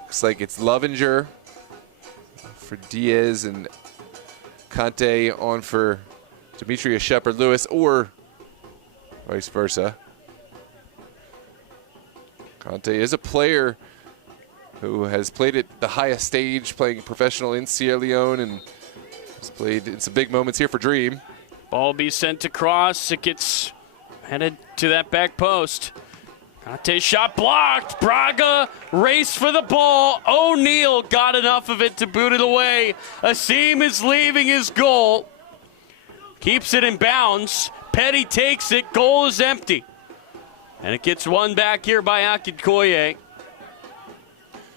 Looks like it's Lovinger for Diaz and Conte on for Demetrius Shepard Lewis, or vice versa. Conte is a player who has played at the highest stage, playing professional in Sierra Leone, and has played in some big moments here for Dream. Ball be sent across. It gets headed to that back post. Conte shot blocked. Braga race for the ball. O'Neal got enough of it to boot it away. Asim is leaving his goal. Keeps it in bounds. Petty takes it. Goal is empty. And it gets won back here by Akinkoye.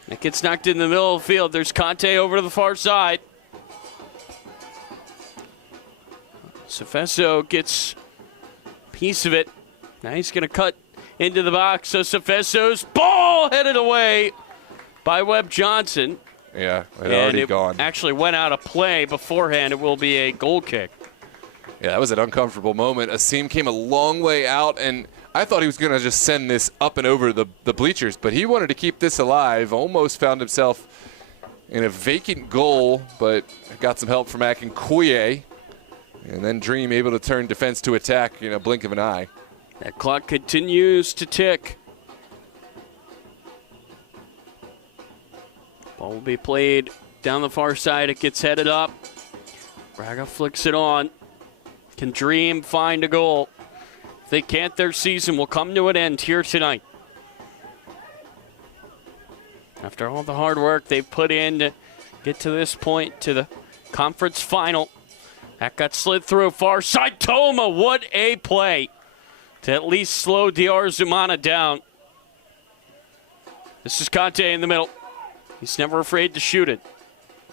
It gets knocked in the middle of the field. There's Conte over to the far side. Sefeso gets a piece of it. Now he's going to cut into the box. So Sefeso's ball headed away by Webb Johnson. Yeah, it already gone. Actually went out of play beforehand. It will be a goal kick. Yeah, that was an uncomfortable moment. Asim came a long way out, and I thought he was going to just send this up and over the bleachers, but he wanted to keep this alive. Almost found himself in a vacant goal, but got some help from Akinkoye. And then Dream able to turn defense to attack in a blink of an eye. That clock continues to tick. Ball will be played down the far side. It gets headed up. Braga flicks it on. Can Dream find a goal? If they can't, their season will come to an end here tonight. After all the hard work they've put in to get to this point, to the conference final. That got slid through far side. Toma, what a play to at least slow DR Zumana down. This is Conte in the middle. He's never afraid to shoot it.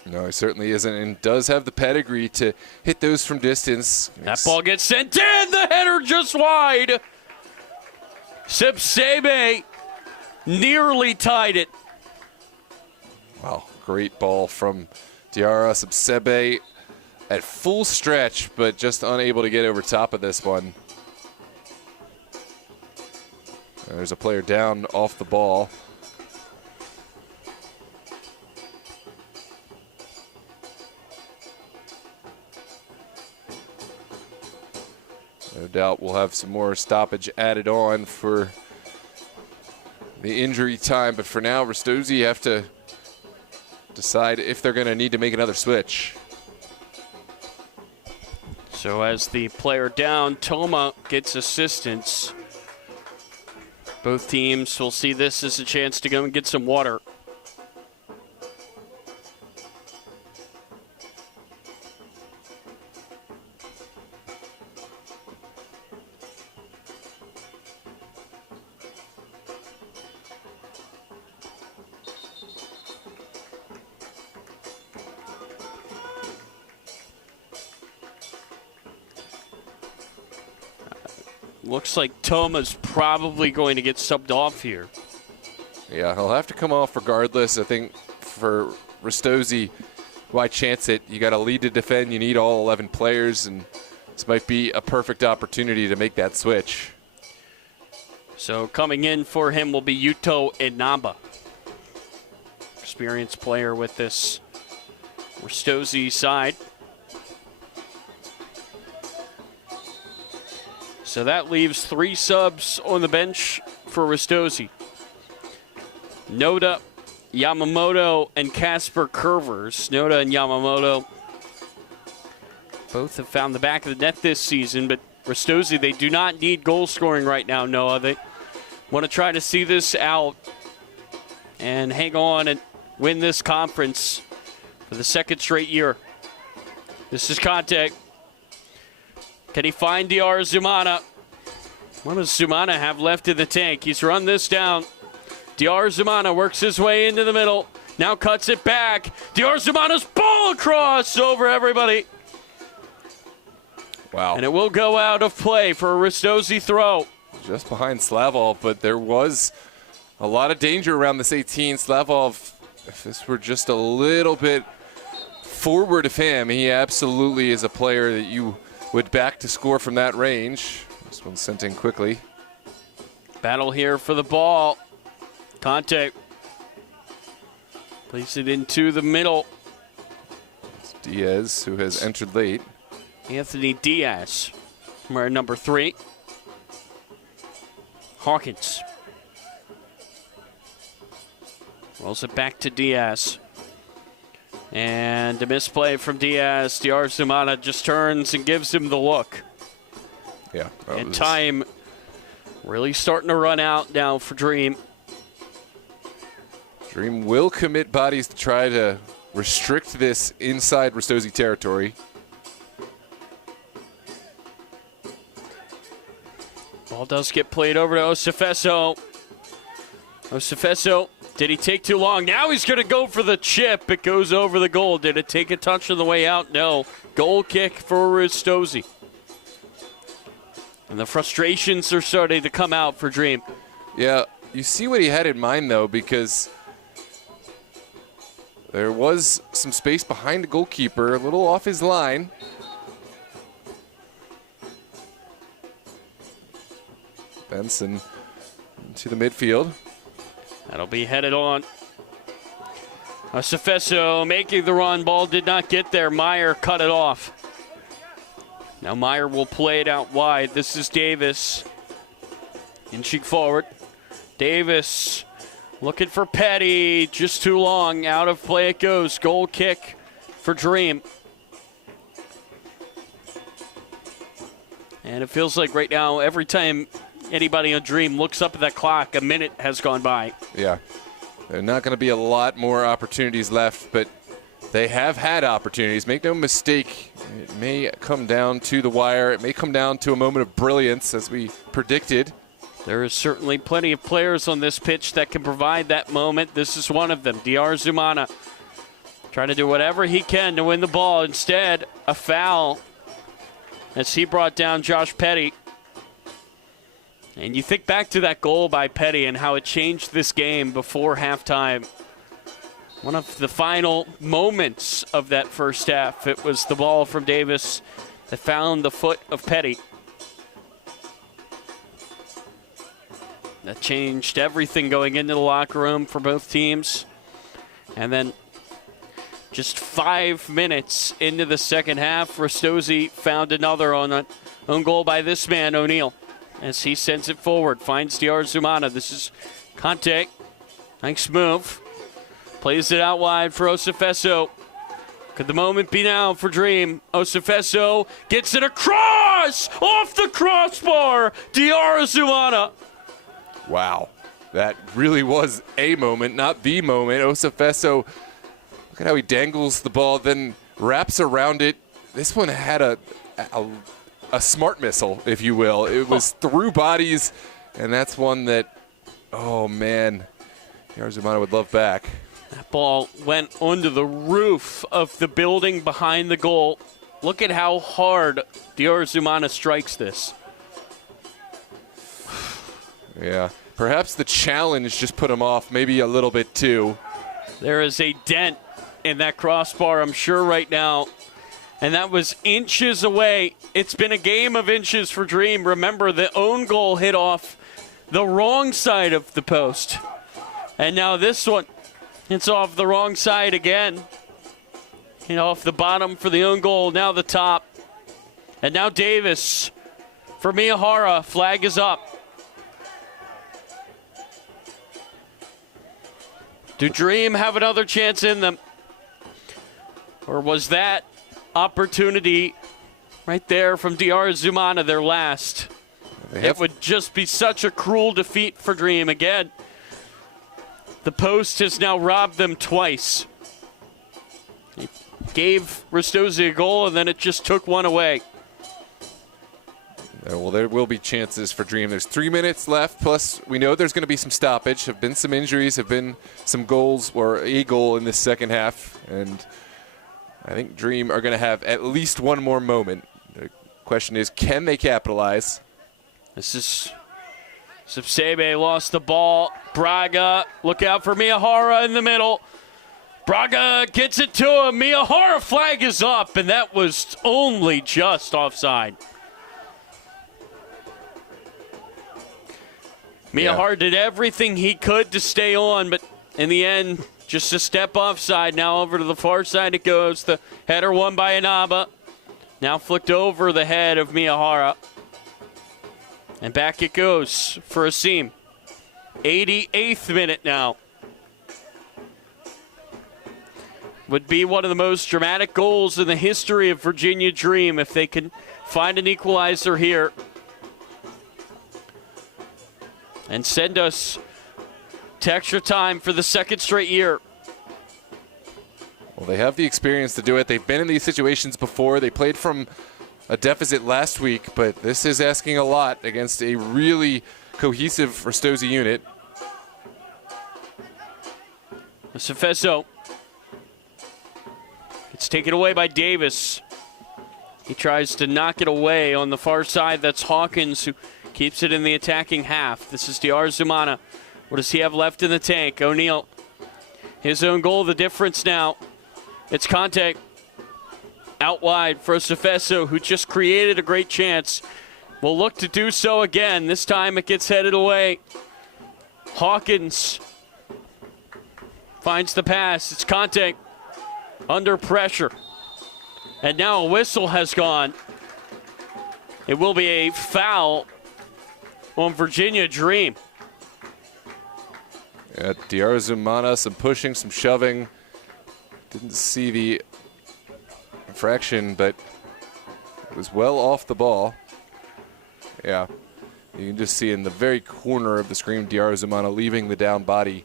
No, he certainly isn't, and does have the pedigree to hit those from distance. That ball gets sent in. The header just wide. Sipsebe nearly tied it. Wow, great ball from Diarra Sipsebe at full stretch, but just unable to get over top of this one. There's a player down off the ball. No doubt we'll have some more stoppage added on for the injury time, but for now, Ristozi have to decide if they're going to need to make another switch. So as the player down, Toma gets assistance. Both teams will see this as a chance to go and get some water. Looks like Toma's probably going to get subbed off here. Yeah, he'll have to come off regardless. I think for Ristozi, why chance it? You got a lead to defend. You need all 11 players, and this might be a perfect opportunity to make that switch. So coming in for him will be Yuto Inaba. Experienced player with this Ristozi side. So that leaves 3 subs on the bench for Ristozi. Noda, Yamamoto, and Casper Curvers. Noda and Yamamoto both have found the back of the net this season, but Ristozi, they do not need goal scoring right now, Noah. They want to try to see this out and hang on and win this conference for the 2nd straight year. This is Conte. Can he find DR Zumana? What does Zumana have left in the tank? He's run this down. DR Zumana works his way into the middle. Now cuts it back. DR Zumana's ball across over everybody. Wow. And it will go out of play for a Ristozi throw. Just behind Slavov, but there was a lot of danger around this 18. Slavov, if this were just a little bit forward of him, he absolutely is a player that you would back to score from that range. This one's sent in quickly. Battle here for the ball. Conte. Place it into the middle. It's Diaz, who has entered late. Anthony Diaz, wearing number 3. Hawkins. Rolls it back to Diaz. And a misplay from Diaz. DR Zumana just turns and gives him the look. Yeah. And time really starting to run out now for Dream. Dream will commit bodies to try to restrict this inside Ristozi territory. Ball does get played over to Osifeso. Osifeso, did he take too long? Now he's going to go for the chip. It goes over the goal. Did it take a touch on the way out? No. Goal kick for Ristozi. And the frustrations are starting to come out for Dream. Yeah, you see what he had in mind, though, because there was some space behind the goalkeeper, a little off his line. Benson into the midfield. That'll be headed on. Osifeso making the run. Ball did not get there. Meyer cut it off. Now Meyer will play it out wide. This is Davis. Inching forward. Davis looking for Petty. Just too long. Out of play it goes. Goal kick for Dream. And it feels like right now, every time anybody on Dream looks up at that clock, a minute has gone by. Yeah. There are not going to be a lot more opportunities left, but They have had opportunities. Make no mistake, it may come down to the wire. It may come down to a moment of brilliance, as we predicted. There is certainly plenty of players on this pitch that can provide that moment. This is one of them. DR Zumana trying to do whatever he can to win the ball. Instead, a foul as he brought down Josh Petty. And you think back to that goal by Petty and how it changed this game before halftime. One of the final moments of that first half. It was the ball from Davis that found the foot of Petty. That changed everything going into the locker room for both teams. And then just 5 minutes into the second half, Ristozi found another on an own goal by this man, O'Neal, as he sends it forward, finds DR Zumana. This is Conte. Nice move. Plays it out wide for Osifeso. Could the moment be now for Dream? Osifeso gets it across! Off the crossbar! DR Zumana. Wow, that really was a moment, not the moment. Osifeso, look at how he dangles the ball, then wraps around it. This one had a smart missile, if you will. It was through bodies, and that's one that, oh man, DR Zumana would love back. That ball went onto the roof of the building behind the goal. Look at how hard DR Zumana strikes this. Yeah, perhaps the challenge just put him off maybe a little bit too. There is a dent in that crossbar, I'm sure, right now. And that was inches away. It's been a game of inches for Dream. Remember, the own goal hit off the wrong side of the post. And now this one, it's off the wrong side again. And off the bottom for the own goal, now the top. And now Davis for Miyahara. Flag is up. Do Dream have another chance in them? Or was that opportunity right there from DR Zumana their last? It would just be such a cruel defeat for Dream. Again, the post has now robbed them twice. He gave Ristozi a goal, and then it just took one away. Well, there will be chances for Dream. There's 3 minutes left, plus we know there's going to be some stoppage. Have been some injuries, have been some goals, or a goal in this second half. And I think Dream are going to have at least one more moment. The question is, can they capitalize? This is Sibsebe lost the ball. Braga, look out for Miyahara in the middle. Braga gets it to him. Miyahara, flag is up, and that was only just offside. Miyahara did everything he could to stay on, but in the end, just a step offside. Now over to the far side it goes. The header won by Inaba. Now flicked over the head of Miyahara. And back it goes for Asim. 88th minute now. Would be one of the most dramatic goals in the history of Virginia Dream if they can find an equalizer here and send us to extra time for the second straight year. Well, they have the experience to do it. They've been in these situations before. They played from a deficit last week, but this is asking a lot against a really cohesive Ristozi unit. Sefeso. It's taken away by Davis. He tries to knock it away on the far side. That's Hawkins who keeps it in the attacking half. This is DR Zumana. What does he have left in the tank? O'Neal. His own goal, the difference now. It's Conte. Out wide for Sefeso, who just created a great chance. Will look to do so again. This time it gets headed away. Hawkins finds the pass. It's Conte under pressure. And now a whistle has gone. It will be a foul on Virginia Dream. Yeah, DR Zumana, some pushing, some shoving. Didn't see the infraction, but it was well off the ball. Yeah, you can just see in the very corner of the screen, DR Zumana leaving the down body.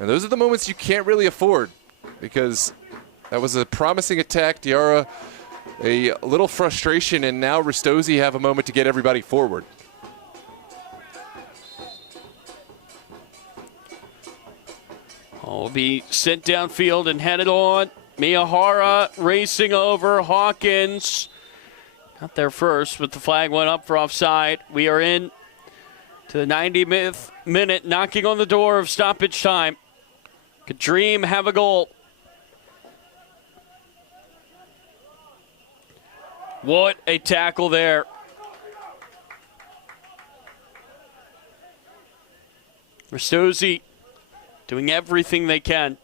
And those are the moments you can't really afford because That was a promising attack. Diarra, a little frustration, and now Ristozi have a moment to get everybody forward. Will be sent downfield and headed on. Miyahara racing over Hawkins. Got there first, but the flag went up for offside. We are in to the 90th minute, knocking on the door of stoppage time. Could Dream have a goal? What a tackle there. Ristozi doing everything they can.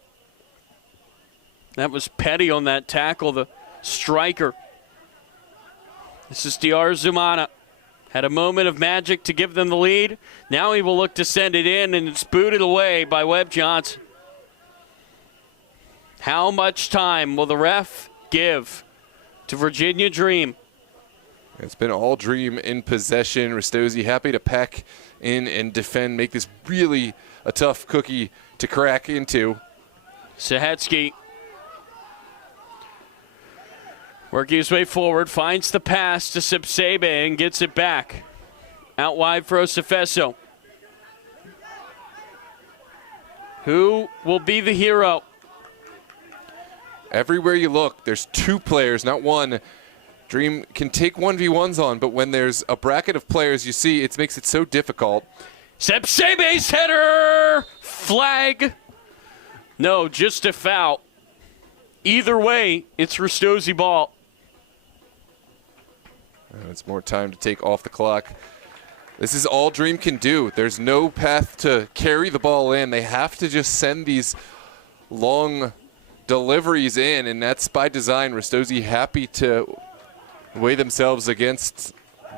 That was Petty on that tackle, the striker. This is Diarra Zumana. Had a moment of magic to give them the lead. Now he will look to send it in, and it's booted away by Webb Johnson. How much time will the ref give to Virginia Dream? It's been all Dream in possession. Ristozi happy to pack in and defend, make this really a tough cookie to crack into. Sahetsky working his way forward, finds the pass to Sipsebe and gets it back. Out wide for Osefeso. Who will be the hero? Everywhere you look, there's two players, not one. Dream can take 1v1s on, but when there's a bracket of players, you see it makes it so difficult. Sepsebe's header! Flag! No, just a foul. Either way, it's Ristozi ball. It's more time to take off the clock. This is all Dream can do. There's no path to carry the ball in. They have to just send these long deliveries in, and that's by design. Ristozi happy to weigh themselves against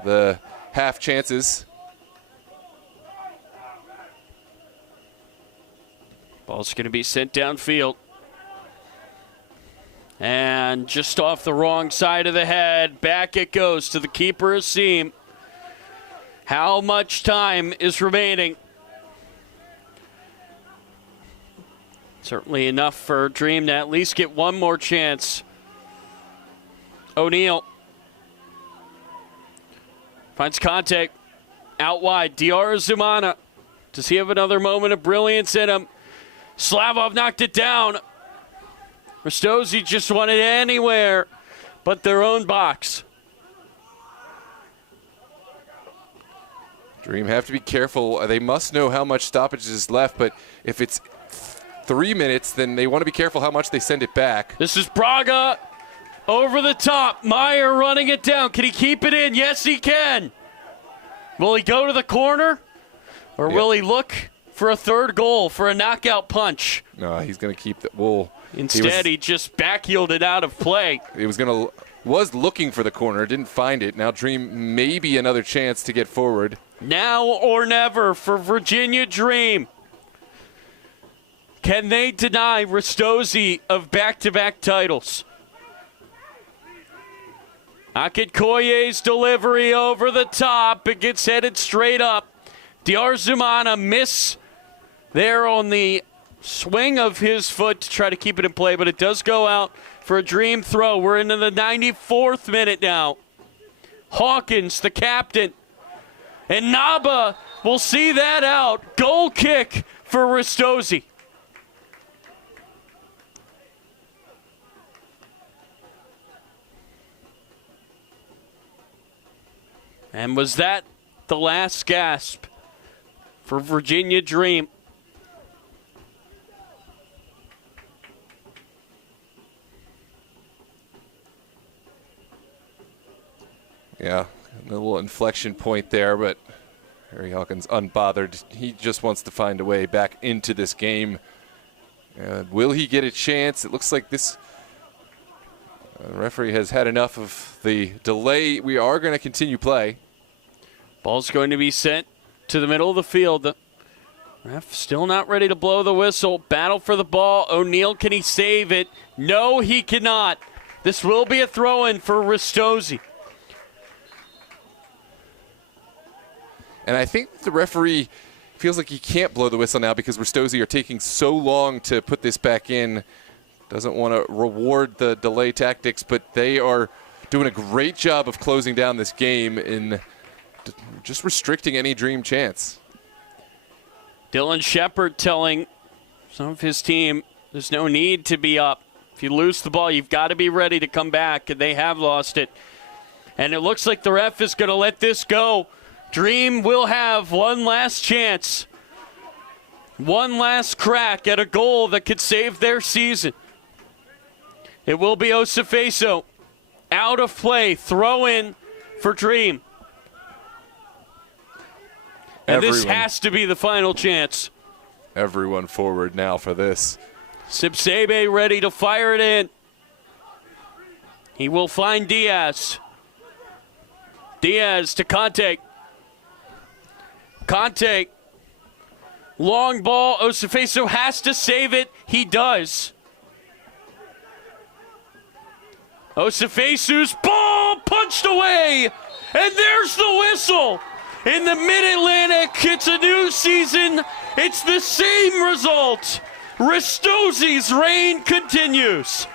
the half chances. Ball's going to be sent downfield. And just off the wrong side of the head, back it goes to the keeper, Asim. How much time is remaining? Certainly enough for Dream to at least get one more chance. O'Neal finds contact out wide. Diarra Zumana. Does he have another moment of brilliance in him? Slavov knocked it down. Ristozi just wanted anywhere but their own box. Dream have to be careful. They must know how much stoppage is left, but if it's 3 minutes, then they want to be careful how much they send it back. This is Braga over the top. Meyer running it down. Can he keep it in? Yes, he can. Will he go to the corner? Or will he look for a third goal, for a knockout punch? No, he's going to keep the wool. Instead, he just back-heeled out of play. He was looking for the corner, didn't find it. Now Dream maybe another chance to get forward. Now or never for Virginia Dream. Can they deny Ristozi of back-to-back titles? Akitkoye's delivery over the top. It gets headed straight up. Diarra Zumana miss there on the swing of his foot to try to keep it in play, but it does go out for a Dream throw. We're into the 94th minute now. Hawkins, the captain, and Naba will see that out. Goal kick for Ristozi. And was that the last gasp for Virginia Dream? Yeah, a little inflection point there, but Harry Hawkins unbothered. He just wants to find a way back into this game. Will he get a chance? It looks like this referee has had enough of the delay. We are going to continue play. Ball's going to be sent to the middle of the field. The ref still not ready to blow the whistle. Battle for the ball. O'Neal, can he save it? No, he cannot. This will be a throw-in for Ristozi. And I think the referee feels like he can't blow the whistle now because Ristozi are taking so long to put this back in. doesn't want to reward the delay tactics, but they are doing a great job of closing down this game in just restricting any Dream chance. Dylan Shepard telling some of his team there's no need to be up. If you lose the ball, you've got to be ready to come back, and they have lost it. And it looks like the ref is going to let this go. Dream will have one last chance, one last crack at a goal that could save their season. It will be Osafeso. Out of play, throw in for Dream. And this has to be the final chance. Everyone forward now for this. Sibsebe ready to fire it in. He will find Diaz. Diaz to Conte. Conte. Long ball. Osafeso has to save it. He does. Osafeso's ball punched away. And there's the whistle. In the Mid-Atlantic, it's a new season. It's the same result. Ristozi's reign continues.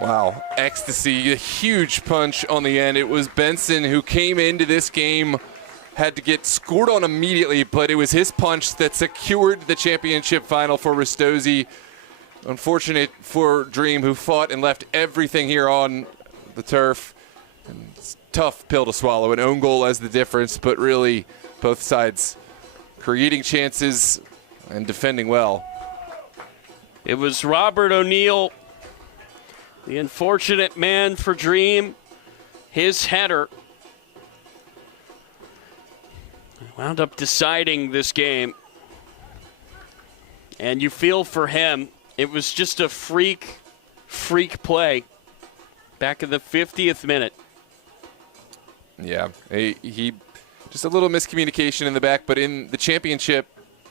Wow, ecstasy, a huge punch on the end. It was Benson who came into this game, had to get scored on immediately, but it was his punch that secured the championship final for Ristozi. Unfortunate for Dream, who fought and left everything here on the turf. And it's a tough pill to swallow. An own goal as the difference, but really both sides creating chances and defending well. It was Robert O'Neill, the unfortunate man for Dream. His header wound up deciding this game. And you feel for him. It was just a freak play back in the 50th minute. Yeah, he just a little miscommunication in the back, but in the championship,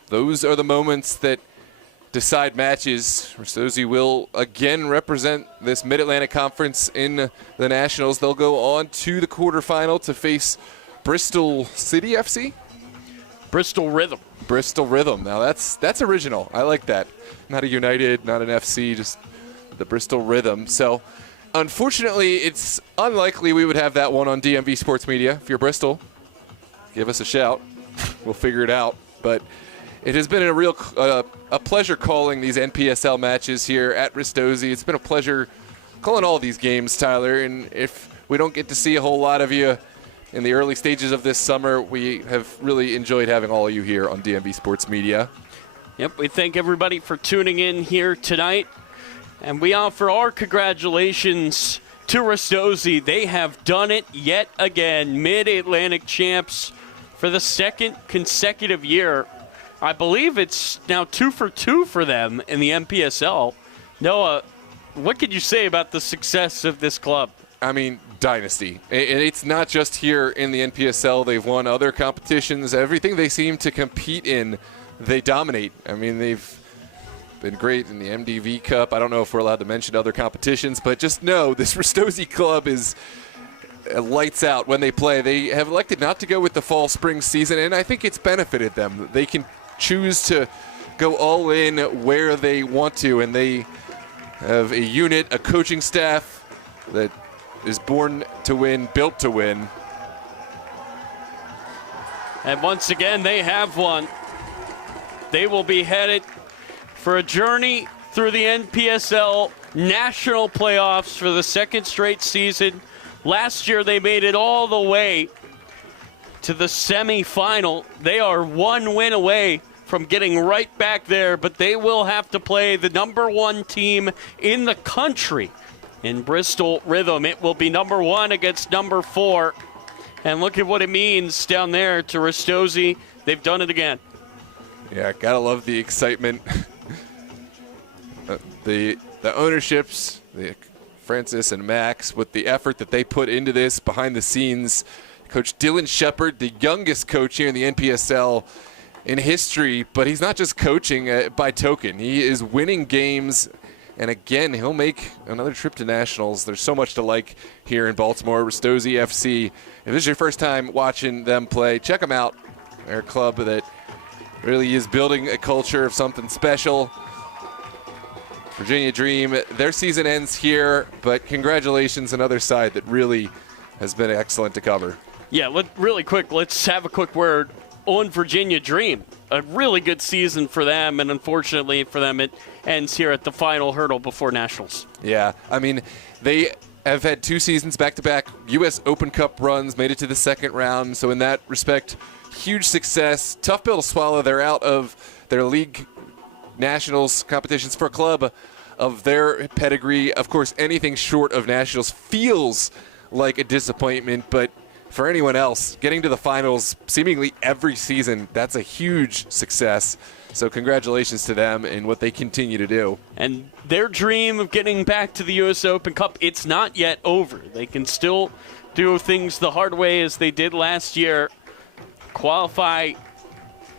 those are the moments that decide matches. Ristozi will again represent this Mid-Atlantic Conference in the Nationals. They'll go on to the quarterfinal to face Bristol City FC? Bristol Rhythm. Bristol Rhythm. Now that's original. I like that. Not a United, not an FC, just the Bristol Rhythm. So unfortunately, it's unlikely we would have that one on DMV Sports Media. If you're Bristol, give us a shout. We'll figure it out. But it has been a pleasure calling these NPSL matches here at Ristozi. It's been a pleasure calling all these games, Tyler. And if we don't get to see a whole lot of you in the early stages of this summer, we have really enjoyed having all of you here on DMV Sports Media. Yep, we thank everybody for tuning in here tonight. And we offer our congratulations to Ristozi. They have done it yet again. Mid-Atlantic champs for the second consecutive year. I believe it's now 2 for 2 for them in the NPSL. Noah, what could you say about the success of this club? I mean, dynasty. And it's not just here in the NPSL. They've won other competitions. Everything they seem to compete in, they dominate. I mean, they've been great in the MDV Cup. I don't know if we're allowed to mention other competitions, but just know this Ristozi club is lights out when they play. They have elected not to go with the fall-spring season, and I think it's benefited them. They can choose to go all in where they want to, and they have a unit, a coaching staff that is born to win, built to win. And once again, they have won. They will be headed for a journey through the NPSL national playoffs for the second straight season. Last year, they made it all the way to the semifinal. They are one win away from getting right back there, but they will have to play the #1 team in the country in Bristol Rhythm. It will be #1 against #4. And look at what it means down there to Ristozi. They've done it again. Yeah, gotta love the excitement. The ownerships, Francis and Max, with the effort that they put into this behind the scenes. Coach Dylan Shepard, the youngest coach here in the NPSL in history, but he's not just coaching by token. He is winning games. And again, he'll make another trip to nationals. There's so much to like here in Baltimore. Ristozi FC. If this is your first time watching them play, check them out. They're a club that really is building a culture of something special. Virginia Dream, their season ends here, but congratulations, another side that really has been excellent to cover. Yeah, really quick, let's have a quick word on Virginia Dream. A really good season for them, and unfortunately for them, it ends here at the final hurdle before Nationals. Yeah, I mean, they have had 2 seasons back-to-back U.S. Open Cup runs, made it to the second round, so in that respect, huge success. Tough pill to swallow. They're out of their league Nationals competitions for a club of their pedigree. Of course, anything short of Nationals feels like a disappointment, but for anyone else, getting to the finals seemingly every season, that's a huge success. So congratulations to them and what they continue to do. And their dream of getting back to the U.S. Open Cup, it's not yet over. They can still do things the hard way as they did last year, qualify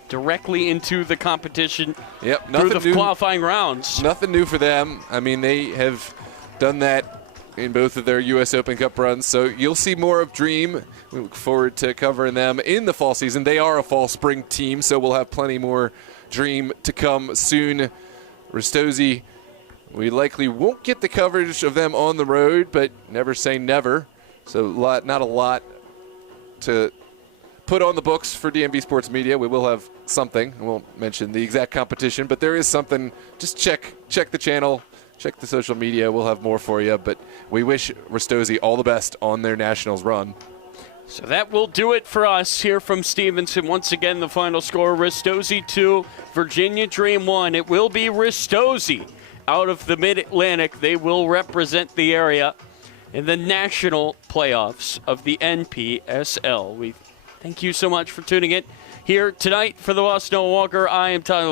directly into the competition through the qualifying rounds. Nothing new for them. I mean, they have done that in both of their U.S. Open Cup runs, so you'll see more of Dream. We look forward to covering them in the fall season. They are a fall-spring team, so we'll have plenty more Dream to come soon. Ristozi, we likely won't get the coverage of them on the road, but never say never. So not a lot to put on the books for DMV Sports Media. We will have something. I won't mention the exact competition, but there is something. Just check the channel, check the social media. We'll have more for you, but we wish Ristozi all the best on their Nationals run. So that will do it for us here from Stevenson. Once again, the final score, Ristozi 2, Virginia Dream 1. It will be Ristozi out of the Mid-Atlantic. They will represent the area in the national playoffs of the NPSL. We thank you so much for tuning in here tonight. For the boss, Noah Walker, I am Tyler